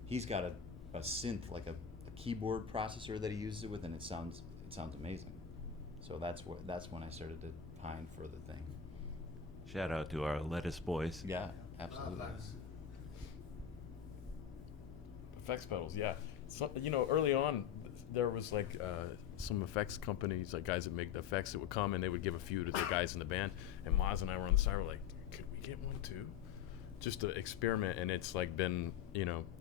he's got a synth, like a keyboard processor that he uses it with, and it sounds amazing. So that's when I started to pine for the thing. Shout out to our Lettuce boys. Yeah, absolutely. Effects pedals, yeah. So, early on, there was like some effects companies, like guys that make the effects, that would come and they would give a few to the guys in the band. And Maz and I were on the side, we're like, could we get one too? Just to experiment, and it's like been,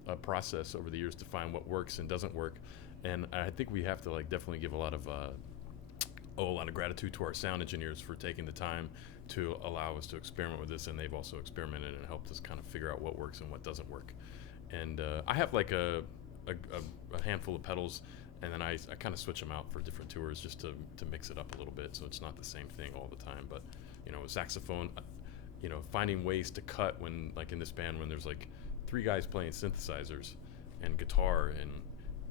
a process over the years to find what works and doesn't work. And I think we have to like definitely give a lot of gratitude to our sound engineers for taking the time to allow us to experiment with this, and they've also experimented and helped us kind of figure out what works and what doesn't work. And I have like a handful of pedals, and then I kind of switch them out for different tours just to mix it up a little bit, so it's not the same thing all the time. But saxophone, finding ways to cut when, like in this band, when there's like 3 guys playing synthesizers and guitar, and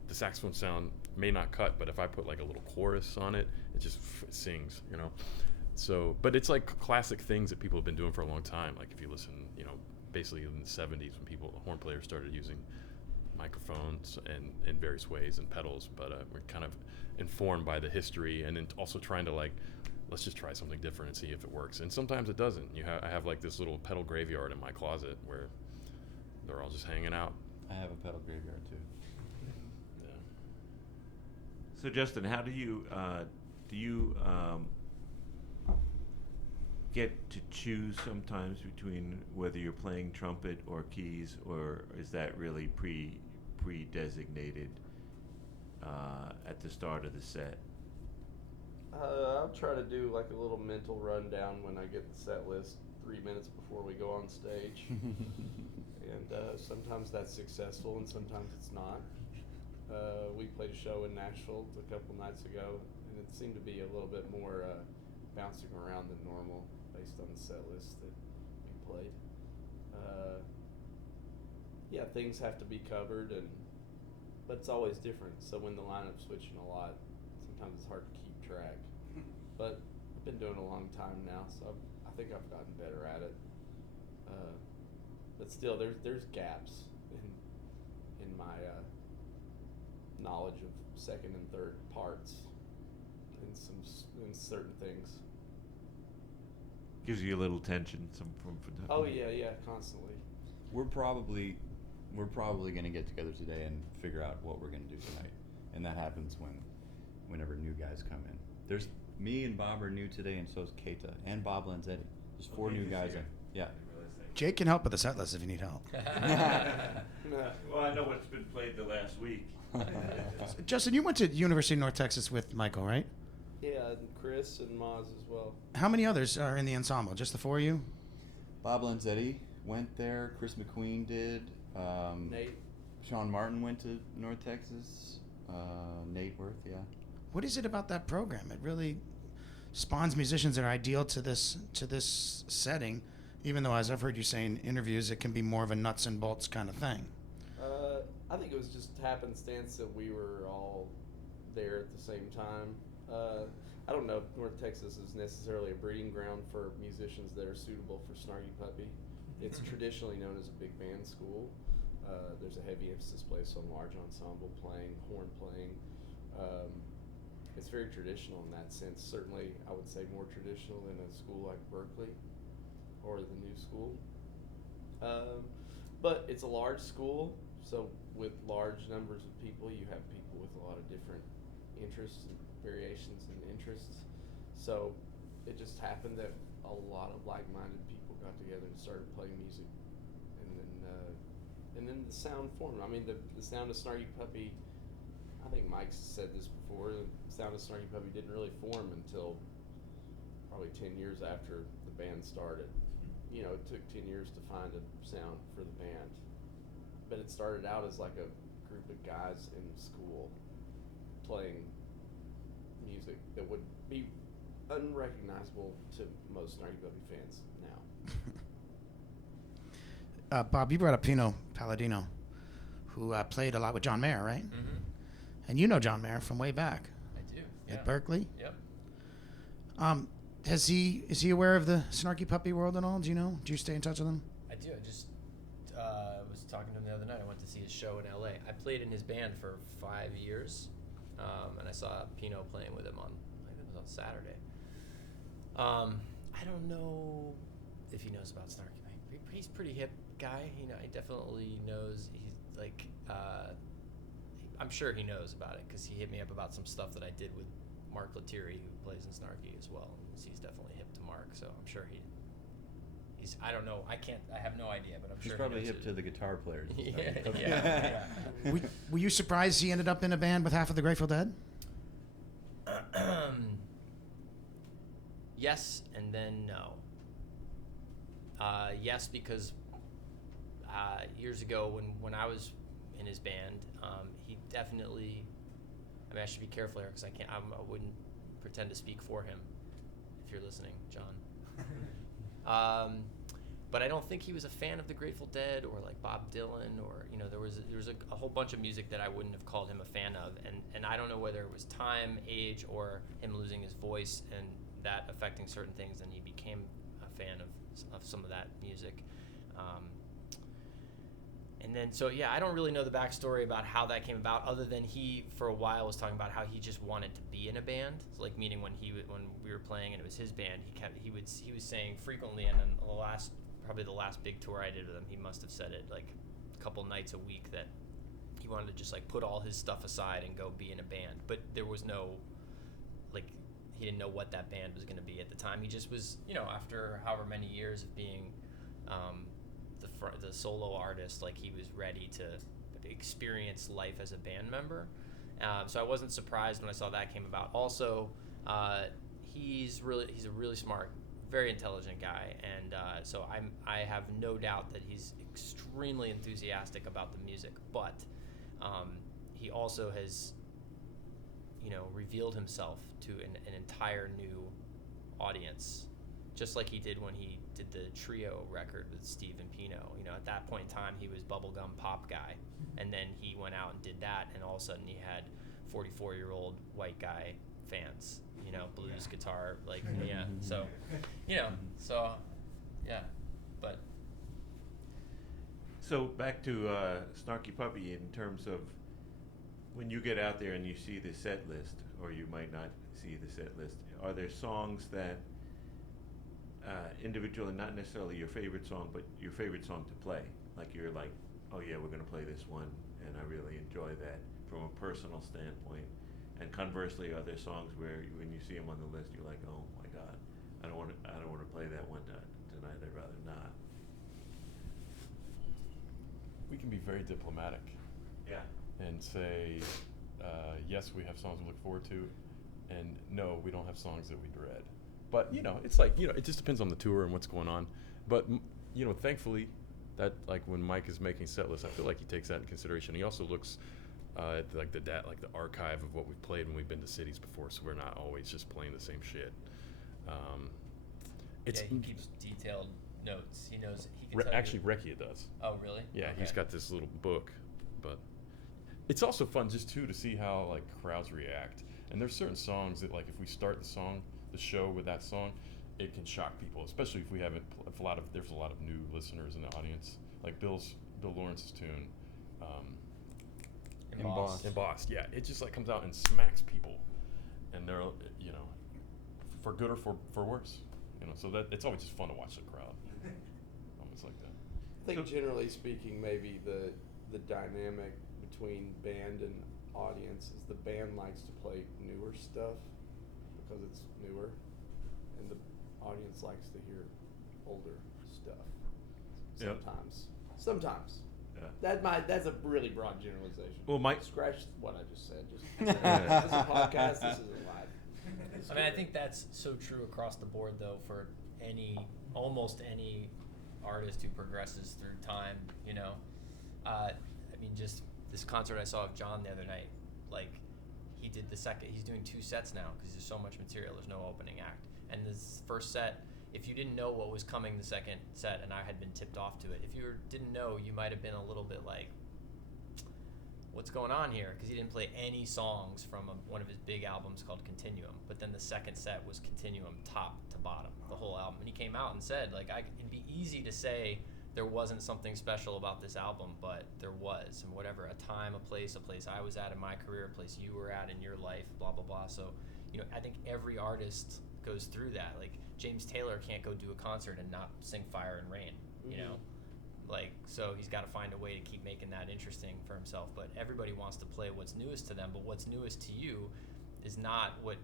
the saxophone sound may not cut, but if I put like a little chorus on it, it just sings, So, but it's like classic things that people have been doing for a long time. Like if you listen, basically in the 70s when horn players started using microphones and in various ways and pedals, but we're kind of informed by the history, and then also trying to like, let's just try something different and see if it works. And sometimes it doesn't. I have like this little pedal graveyard in my closet where they're all just hanging out. I have a pedal graveyard too. Yeah. So Justin, how do you get to choose sometimes between whether you're playing trumpet or keys, or is that really pre-designated at the start of the set? I'll try to do like a little mental rundown when I get the set list 3 minutes before we go on stage. And sometimes that's successful and sometimes it's not. We played a show in Nashville a couple nights ago, and it seemed to be a little bit more bouncing around than normal based on the set list that we played. Things have to be covered, but it's always different. So when the lineup's switching a lot, sometimes it's hard to keep track. But I've been doing it a long time now, so I think I've gotten better at it. But still, there's gaps in my knowledge of second and third parts in certain things. Gives you a little tension from Oh yeah, constantly. We're probably we're probably going to get together today and figure out what we're going to do tonight. And that happens whenever new guys come in. There's me and Bob are new today, and so is Keita and Bob Lanzetti. There's 4 new guys in. Yeah. Jake can help with the set list if you need help. Well, I know what's been played the last week. Justin, you went to University of North Texas with Michael, right? Yeah, and Chris and Maz as well. How many others are in the ensemble? Just the 4 of you? Bob Lanzetti went there. Chris McQueen did. Nate. Sean Martin went to North Texas. Nate Worth, yeah. What is it about that program? It really spawns musicians that are ideal to this setting, even though, as I've heard you say in interviews, it can be more of a nuts and bolts kind of thing. I think it was just happenstance that we were all there at the same time. I don't know if North Texas is necessarily a breeding ground for musicians that are suitable for Snarky Puppy. It's traditionally known as a big band school. There's a heavy emphasis placed on large ensemble playing, horn playing. It's very traditional in that sense. Certainly, I would say more traditional than a school like Berkeley or the New School. But it's a large school, so with large numbers of people, you have people with a lot of different interests and variations in interests. So it just happened that a lot of like-minded people got together and started playing music, and then the sound formed. I mean, the sound of Snarky Puppy, I think Mike's said this before, the sound of Snarky Puppy didn't really form until probably 10 years after the band started. You know, it took 10 years to find a sound for the band. But it started out as like a group of guys in school playing music that would be unrecognizable to most Snarky Puppy fans now. Bob, you brought up Pino Palladino, who played a lot with John Maher, right? Mm-hmm. And you know John Maher from way back I do. Yeah. at Berkeley. Yep. Is he aware of the Snarky Puppy world at all? Do you know? Do you stay in touch with him? I do. I just was talking to him the other night. I went to see his show in LA. I played in his band for 5 years, and I saw Pino playing with him on, I think it was on Saturday. I don't know if he knows about Snarky. He's a pretty hip guy. You know, he definitely knows. He's like, I'm sure he knows about it because he hit me up about some stuff that I did with Mark Lettieri, who plays in Snarky as well. He's definitely hip to Mark, so I'm sure he's. I don't know. I have no idea, but I'm He's sure probably he knows hip it. to the guitar players. Yeah. Were you surprised he ended up in a band with half of the Grateful Dead? Yes, and then no. Yes, because years ago when I was in his band, he definitely. I mean, I should be careful here because I wouldn't pretend to speak for him. If you're listening, John. But I don't think he was a fan of the Grateful Dead or like Bob Dylan or there was a whole bunch of music that I wouldn't have called him a fan of, and I don't know whether it was time, age, or him losing his voice and that affecting certain things, and he became a fan of some of that music. And then, so yeah, I don't really know the backstory about how that came about, other than he, for a while, was talking about how he just wanted to be in a band. So, like, meaning when we were playing and it was his band, he was saying frequently, and then probably the last big tour I did with him, he must have said it like a couple nights a week that he wanted to just like put all his stuff aside and go be in a band. But there was no, like, he didn't know what that band was going to be at the time. He just was, after however many years of being the solo artist, like he was ready to experience life as a band member. So I wasn't surprised when I saw that came about. Also, he's a really smart, very intelligent guy, and so I have no doubt that he's extremely enthusiastic about the music. But he also has, revealed himself to an entire new audience, just like he did when he did the trio record with Steve and Pino. At that point in time, he was bubblegum pop guy, and then he went out and did that, and all of a sudden he had 44-year-old white guy fans, blues guitar, like, yeah. So, yeah, but. So back to Snarky Puppy, in terms of when you get out there and you see the set list, or you might not see the set list, are there songs that individually, not necessarily your favorite song, but your favorite song to play? Like you're like, oh yeah, we're going to play this one, and I really enjoy that from a personal standpoint. And conversely, are there songs where when you see them on the list, you're like, oh my God, I don't want to play that one tonight. I'd rather not. We can be very diplomatic Yeah. and say, yes, we have songs we look forward to, and no, we don't have songs that we dread. But, it's like, it just depends on the tour and what's going on. But, thankfully, that, like, when Mike is making set lists, I feel like he takes that into consideration. He also looks at, the archive of what we've played when we've been to cities before, so we're not always just playing the same shit. He keeps detailed notes. He knows he can tell Actually, you. Rekia does. Oh, really? Yeah, Okay. he's got this little book, but it's also fun just to see how like crowds react. And there's certain songs that like if we start the show with that song, it can shock people, especially if we haven't. There's a lot of new listeners in the audience, like Bill Lawrence's tune, Embossed. Yeah, it just like comes out and smacks people, and they're for good or for worse. So that it's always just fun to watch the crowd. Almost like that. I think generally speaking, maybe the dynamic between band and audience is the band likes to play newer stuff because it's newer, and the audience likes to hear older stuff. Yep. Sometimes. Yeah. That's a really broad generalization. Well, Mike. Scratch what I just said. This is a podcast. This isn't live. I mean, I think that's so true across the board, though, for almost any artist who progresses through time. I mean, just this concert I saw of John the other night, like he did he's doing 2 sets now because there's so much material. There's no opening act, and this first set, if you didn't know what was coming the second set, and I had been tipped off to it, if you didn't know, you might have been a little bit like, what's going on here? Because he didn't play any songs from one of his big albums called Continuum. But then the second set was Continuum top to bottom, the whole album. And he came out and said, like, it'd be easy to say there wasn't something special about this album, but there was. And whatever, a time, a place I was at in my career, a place you were at in your life, blah, blah, blah. So, I think every artist goes through that. Like, James Taylor can't go do a concert and not sing Fire and Rain, so he's got to find a way to keep making that interesting for himself. But everybody wants to play what's newest to them, but what's newest to you is not what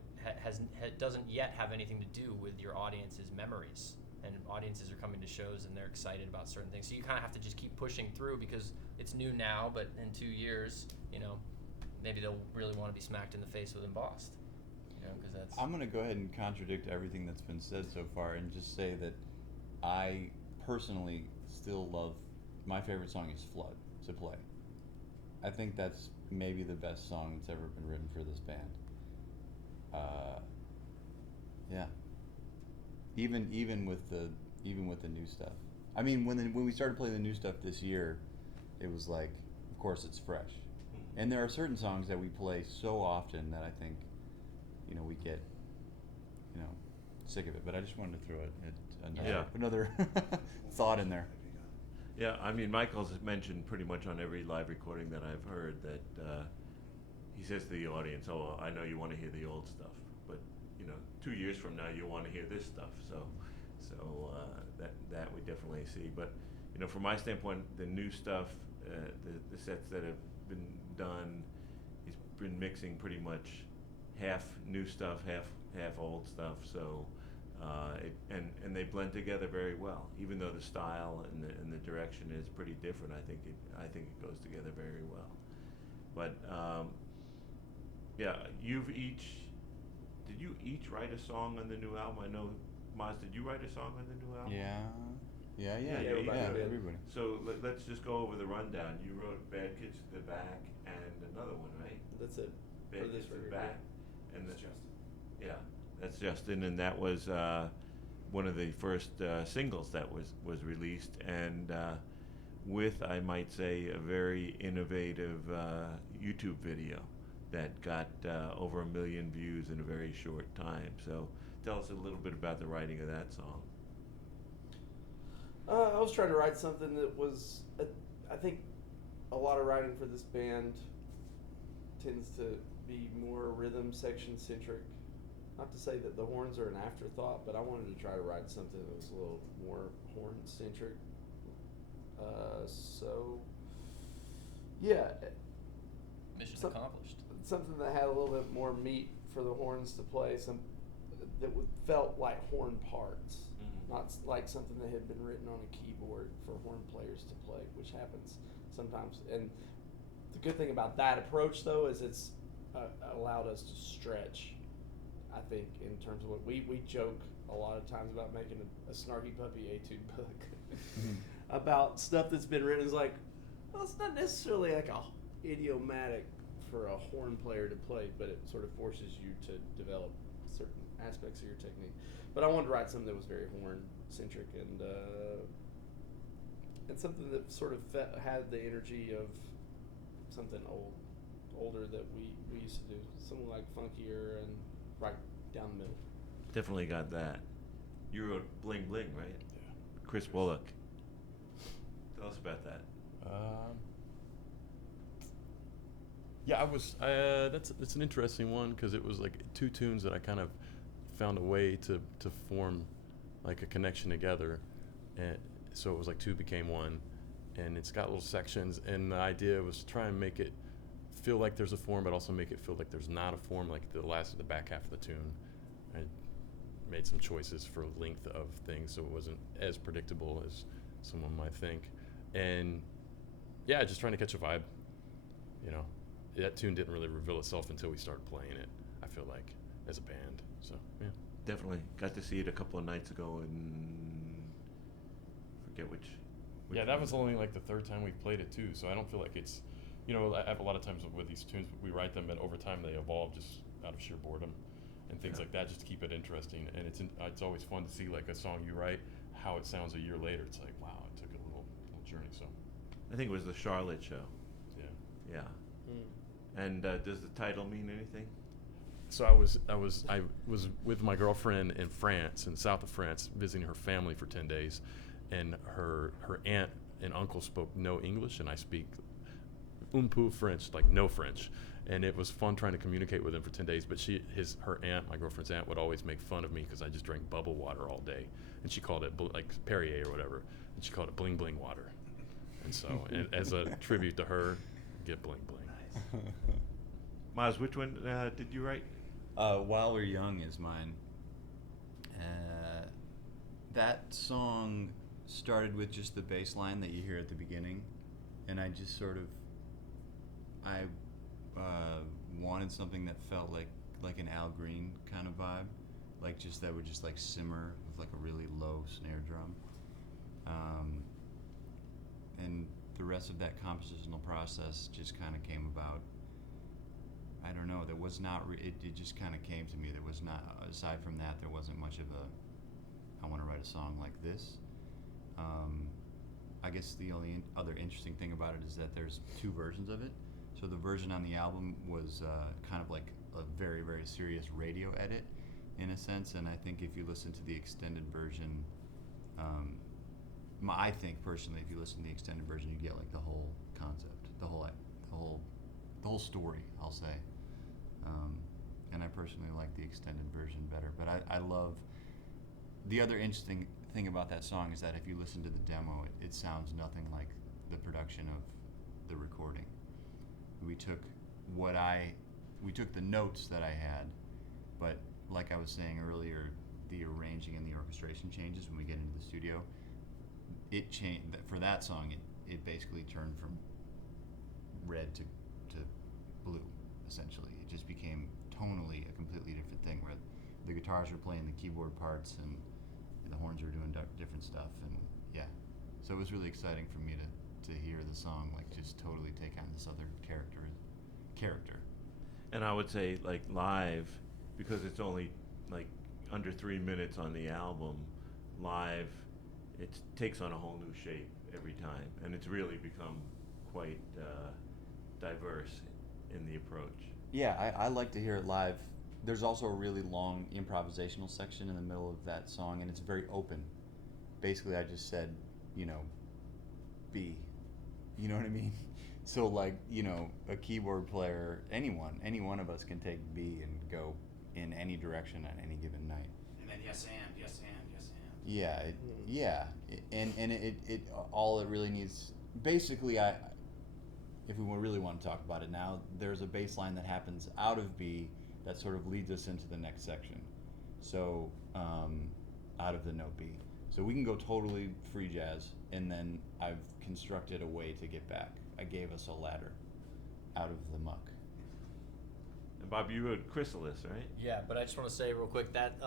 doesn't yet have anything to do with your audience's memories. And audiences are coming to shows and they're excited about certain things. So you kind of have to just keep pushing through because it's new now, but in 2 years, maybe they'll really want to be smacked in the face with Embossed. Because that's. I'm going to go ahead and contradict everything that's been said so far and just say that I personally still love, my favorite song is Flood to play. I think that's maybe the best song that's ever been written for this band. Yeah. Even with the new stuff. I mean, when we started playing the new stuff this year, it was like, of course it's fresh. And there are certain songs that we play so often that I think, we get, sick of it. But I just wanted to throw another thought in there. Yeah, I mean, Michael's mentioned pretty much on every live recording that I've heard that he says to the audience, "Oh, I know you want to hear the old stuff, but 2 years from now you want to hear this stuff." So that we definitely see. But from my standpoint, the new stuff, the sets that have been done, he's been mixing pretty much half new stuff, half old stuff. So. And they blend together very well, even though the style and the direction is pretty different. I think it goes together very well. But did you each write a song on the new album? I know, Maz, did you write a song on the new album? Yeah. Everybody. So let's just go over the rundown. You wrote "Bad Kids to the Back" and another one, right? That's it. "Bad Kids to the Back," and That's Justin. Yeah. That's Justin, and that was one of the first singles that was released, and with, I might say, a very innovative YouTube video that got over 1 million views in a very short time. So tell us a little bit about the writing of that song. I was trying to write something that was, I think a lot of writing for this band tends to be more rhythm section centric. Not to say that the horns are an afterthought, but I wanted to try to write something that was a little more horn-centric. So Yeah, Mission Some- accomplished. something that had a little bit more meat for the horns to play, that felt like horn parts, not like something that had been written on a keyboard for horn players to play, which happens sometimes. And the good thing about that approach, though, is it's allowed us to stretch. I think in terms of what we joke a lot of times about making a Snarky Puppy etude book about stuff that's been written. It's like, well, it's not necessarily like a idiomatic for a horn player to play, but it sort of forces you to develop certain aspects of your technique. But I wanted to write something that was very horn centric and something that sort of had the energy of something older that we used to do, something like funkier and right down the middle. Definitely got that. You wrote Bling Bling, right? Yeah. Chris Bullock. Tell us about that. Yeah, I was. That's an interesting one because it was like two tunes that I kind of found a way to form like a connection together, and so it was like two became one, and it's got little sections. And the idea was to try and make it feel like there's a form, but also make it feel like there's not a form. Like the back half of the tune, I made some choices for length of things, so it wasn't as predictable as someone might think. And yeah, just trying to catch a vibe, you know. That tune didn't really reveal itself until we started playing it, I feel like, as a band. So, yeah. Definitely. Got to see it a couple of nights ago and forget which Yeah, that one. was only like the third time we've played it too, so I don't feel like it's, you know, I have a lot of times with these tunes, we write them and over time they evolve just out of sheer boredom and things like that, just to keep it interesting. And it's always fun to see like a song you write, how it sounds a year later. It's like, wow, it took a little journey, so. I think it was the Charlotte show. Yeah. Yeah. And does the title mean anything? So I was with my girlfriend in France, in the south of France, visiting her family for 10 days, and her aunt and uncle spoke no English, and I speak un peu French, like no French, and it was fun trying to communicate with them for 10 days. But her aunt, my girlfriend's aunt, would always make fun of me because I just drank bubble water all day, and she called it like Perrier or whatever, and she called it bling bling water, and so and as a tribute to her, get bling bling. Maz, which one did you write? While We're Young is mine. That song started with just the bass line that you hear at the beginning, and I just sort of wanted something that felt like an Al Green kind of vibe, like just that would just like simmer with like a really low snare drum, and the rest of that compositional process just kind of came about. I don't know. There was not. It just kind of came to me. There was not. Aside from that, there wasn't much of a. I want to write a song like this. I guess the only other interesting thing about it is that there's two versions of it. So the version on the album was kind of like a very, very serious radio edit, in a sense. And I think if you listen to the extended version, I think personally, if you listen to the extended version, you get like the whole concept, the whole story, I'll say. And I personally like the extended version better. But I love the other interesting thing about that song is that if you listen to the demo, it sounds nothing like the production of the recording. We took the notes that I had, but like I was saying earlier, the arranging and the orchestration changes when we get into the studio. It changed for that song. It basically turned from red to blue, essentially. It just became tonally a completely different thing, where the guitars were playing the keyboard parts and the horns were doing different stuff, and yeah. So it was really exciting for me to hear the song like just totally take on this other character. And I would say like live, because it's only like under 3 minutes on the album, live it takes on a whole new shape every time, and it's really become quite diverse in the approach. Yeah, I like to hear it live. There's also a really long improvisational section in the middle of that song, and it's very open. Basically, I just said, B. You know what I mean? So, like, a keyboard player, any one of us can take B and go in any direction at any given night. And then yes and, yes and, yes and. Yeah, and it all it really needs. Basically, if we really want to talk about it now, there's a bass line that happens out of B that sort of leads us into the next section. So out of the note B. So we can go totally free jazz, and then I've constructed a way to get back. I gave us a ladder out of the muck. And Bob, you wrote Chrysalis, right? Yeah, but I just want to say real quick that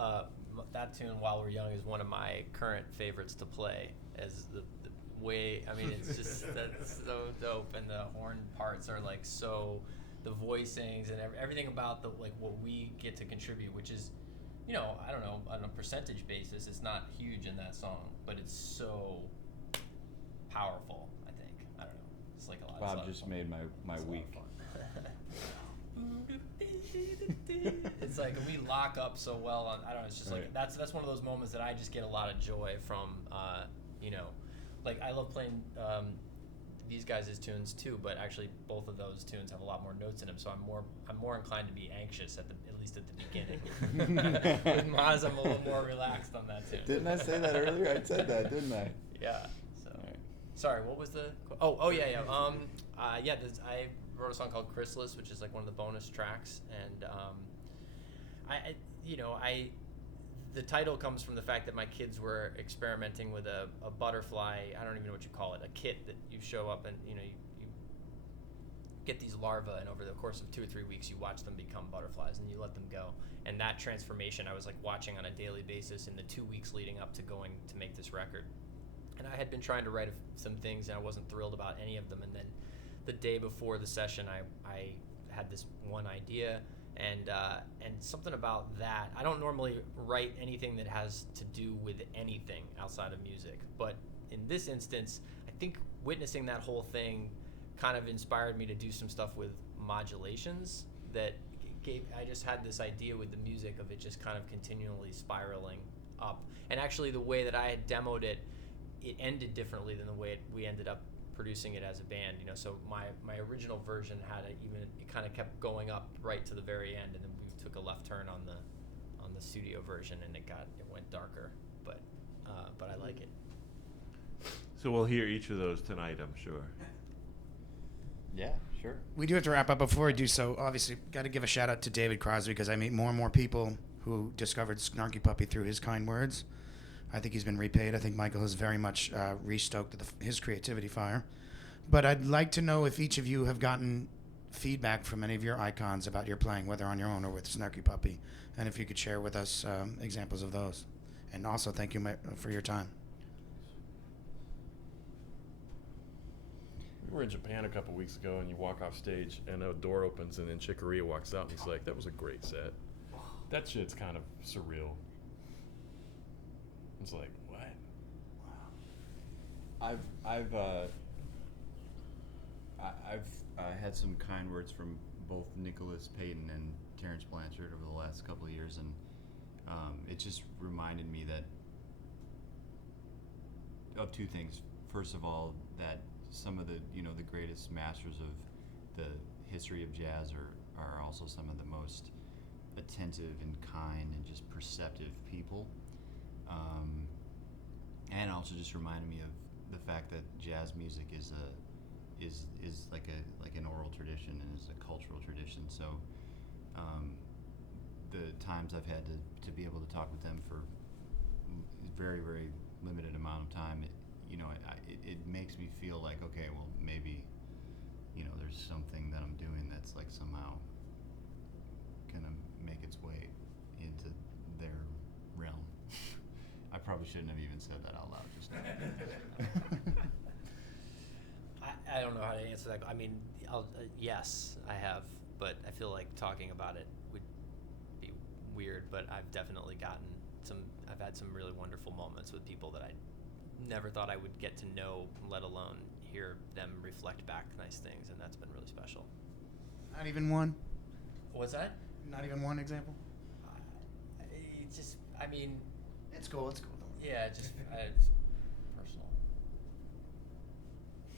that tune "While We're Young" is one of my current favorites to play. As the way, I mean, it's just that's so dope, and the horn parts are like so, the voicings and everything about the like what we get to contribute, which is, you know, I don't know, on a percentage basis, it's not huge in that song, but it's so powerful. I think I don't know. It's like a lot. Bob just made my week. It's like we lock up so well on. I don't know. It's just like that's one of those moments that I just get a lot of joy from. You know, like I love playing these guys' tunes too, but actually both of those tunes have a lot more notes in them, so I'm more inclined to be anxious at least at the beginning. With Maz, I'm a little more relaxed on that tune. Didn't I say that earlier? I said that, didn't I? Yeah. So, right. Sorry, what was the? Yeah. I wrote a song called Chrysalis, which is like one of the bonus tracks, and the title comes from the fact that my kids were experimenting with a butterfly. I don't even know what you call it, a kit that you show up and you get these larvae, and over the course of 2 or 3 weeks you watch them become butterflies and you let them go. And that transformation I was like watching on a daily basis in the 2 weeks leading up to going to make this record. And I had been trying to write some things and I wasn't thrilled about any of them, and then the day before the session I had this one idea, and something about that. I don't normally write anything that has to do with anything outside of music, but in this instance, I think witnessing that whole thing kind of inspired me to do some stuff with modulations that I just had this idea with the music of it just kind of continually spiraling up. And actually the way that I had demoed it ended differently than the way we ended up producing it as a band, you know. So my original version had it kind of kept going up right to the very end, and then we took a left turn on the studio version, and it went darker, but I like it. So we'll hear each of those tonight, I'm sure. Yeah, sure. We do have to wrap up. Before we do so, obviously, got to give a shout out to David Crosby, because I meet more and more people who discovered Snarky Puppy through his kind words. I think he's been repaid. I think Michael has very much restoked his creativity fire. But I'd like to know if each of you have gotten feedback from any of your icons about your playing, whether on your own or with Snarky Puppy, and if you could share with us examples of those. And also, thank you for your time. We were in Japan a couple weeks ago, and you walk off stage, and a door opens, and then Chick Corea walks out, and he's like, "That was a great set." That shit's kind of surreal. It's like, what? I've had some kind words from both Nicholas Payton and Terrence Blanchard over the last couple of years, and it just reminded me of two things. First of all, that some of the greatest masters of the history of jazz are also some of the most attentive and kind and just perceptive people. And also just reminded me of the fact that jazz music is like an oral tradition and is a cultural tradition. So the times I've had to be able to talk with them for very, very limited amount of time, it makes me feel like, okay, well, maybe there's something that I'm doing that's like somehow gonna make its way into their realm. I probably shouldn't have even said that out loud just now. I don't know how to answer that. I mean, yes, I have, but I feel like talking about it would be weird. But I've definitely I've had some really wonderful moments with people that I never thought I would get to know, let alone hear them reflect back nice things, and that's been really special. Not even one? What's that? Not even one example? It's cool. It's cool. Yeah, it's personal.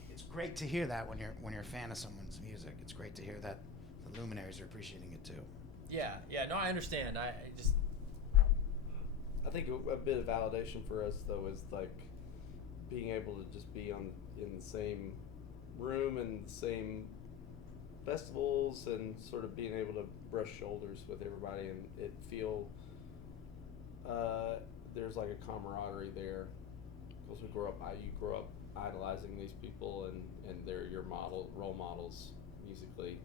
It's great to hear that when you're a fan of someone's music. It's great to hear that the luminaries are appreciating it too. Yeah. No, I understand. I think a bit of validation for us though is like being able to just be in the same room and the same festivals and sort of being able to brush shoulders with everybody, and it feel there's like a camaraderie there because you grow up idolizing these people, and they're your role models musically,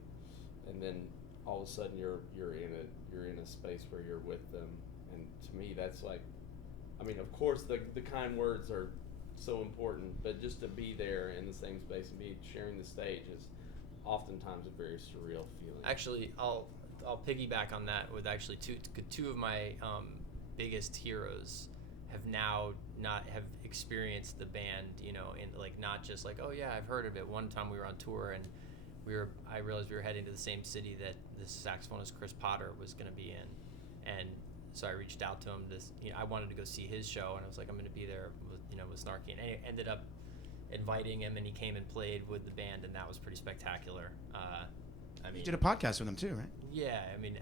and then all of a sudden you're in a space where you're with them, and to me that's like, I mean, of course the kind words are so important, but just to be there in the same space and be sharing the stage is oftentimes a very surreal feeling. Actually, I'll piggyback on that with actually two of my biggest heroes have experienced the band, you know, in like not just like, oh yeah, I've heard of it. One time we were on tour and I realized we were heading to the same city that the saxophonist Chris Potter was going to be in, and so I reached out to him. I wanted to go see his show, and I was like, I'm going to be there with Snarky, and I ended up inviting him, and he came and played with the band, and that was pretty spectacular. You did a podcast with him too, right? Yeah, I mean,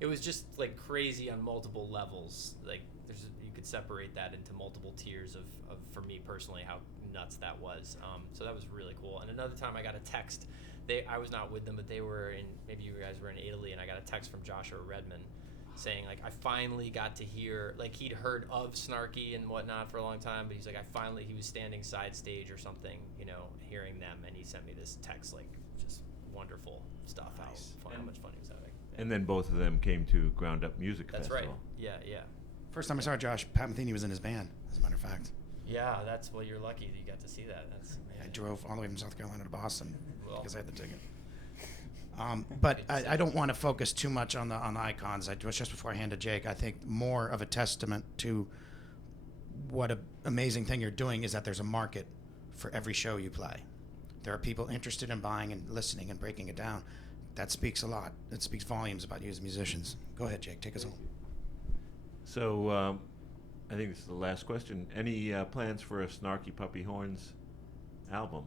it was just like crazy on multiple levels. Like you could separate that into multiple tiers of for me personally how nuts that was. So that was really cool. And another time I got a text. I was not with them, but maybe you guys were in Italy, and I got a text from Joshua Redman saying like, I finally got to hear, like he'd heard of Snarky and whatnot for a long time, but he's like, he was standing side stage or something, hearing them, and he sent me this text, like just wonderful stuff. Nice. How much fun he was having. Yeah. And then both of them came to Ground Up Music That's Festival. right. Yeah. First time I saw Josh, Pat Metheny was in his band, as a matter of fact. Yeah, you're lucky that you got to see that. That's amazing. I drove all the way from South Carolina to Boston because I had the ticket. But I don't want to focus too much on the icons. Just before I hand to Jake, I think more of a testament to what an amazing thing you're doing is that there's a market for every show you play. There are people interested in buying and listening and breaking it down. That speaks a lot. It speaks volumes about you as musicians. Go ahead, Jake. Take us home. So I think this is the last question. Any plans for a Snarky Puppy Horns album?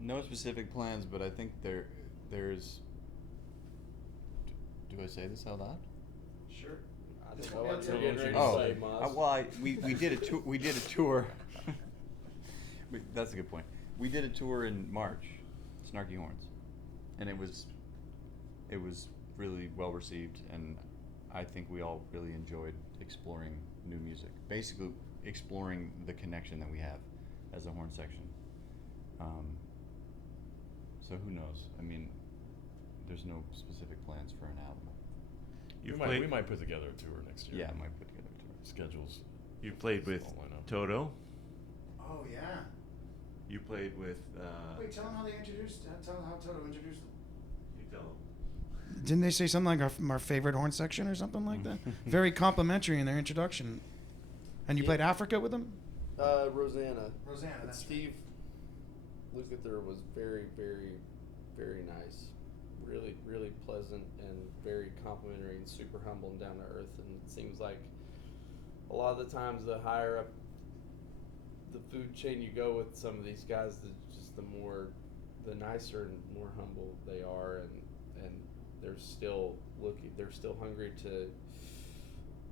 No specific plans, but I think there's. Do I say this out loud? Sure. I don't know what you're getting ready to Oh, say, Maz. we did a tour. We did a tour. That's a good point. We did a tour in March, Snarky Horns, and it was really well received, and I think we all really enjoyed exploring new music. Basically, exploring the connection that we have as a horn section. So who knows? I mean, there's no specific plans for an album. We might put together a tour next year. Yeah, I might put together a tour. Schedules. You played with all line up. Toto. Oh, yeah. You played with. Wait, tell them how they introduced. Tell them how Toto introduced them. You tell them. Didn't they say something like our favorite horn section or something like that? Very complimentary in their introduction. And you played Africa with them? Rosanna. Rosanna, And that's Steve Lukather was very, very, very nice. Really, really pleasant and very complimentary and super humble and down to earth. And it seems like a lot of the times the higher up the food chain you go with some of these guys, the nicer and more humble they are, and they're still hungry to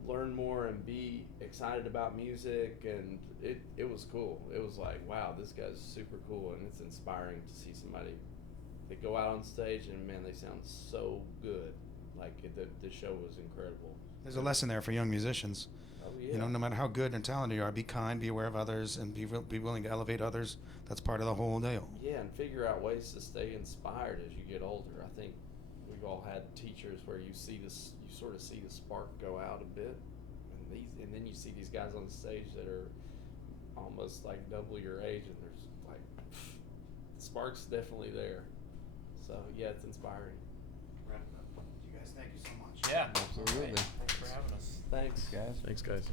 learn more and be excited about music, and it was cool. It was like, wow, this guy's super cool, and it's inspiring to see somebody they go out on stage and man, they sound so good. Like the show was incredible. There's a lesson there for young musicians. Oh yeah. You know, no matter how good and talented you are, be kind, be aware of others, and be willing to elevate others. That's part of the whole deal. Yeah, and figure out ways to stay inspired as you get older. I think we've all had teachers where you sort of see the spark go out a bit, and then you see these guys on the stage that are almost like double your age, and there's like the spark's definitely there. So yeah, it's inspiring. You guys, thank you so much. Yeah. Absolutely. Thanks for having us. Thanks. Guys. Thanks, guys.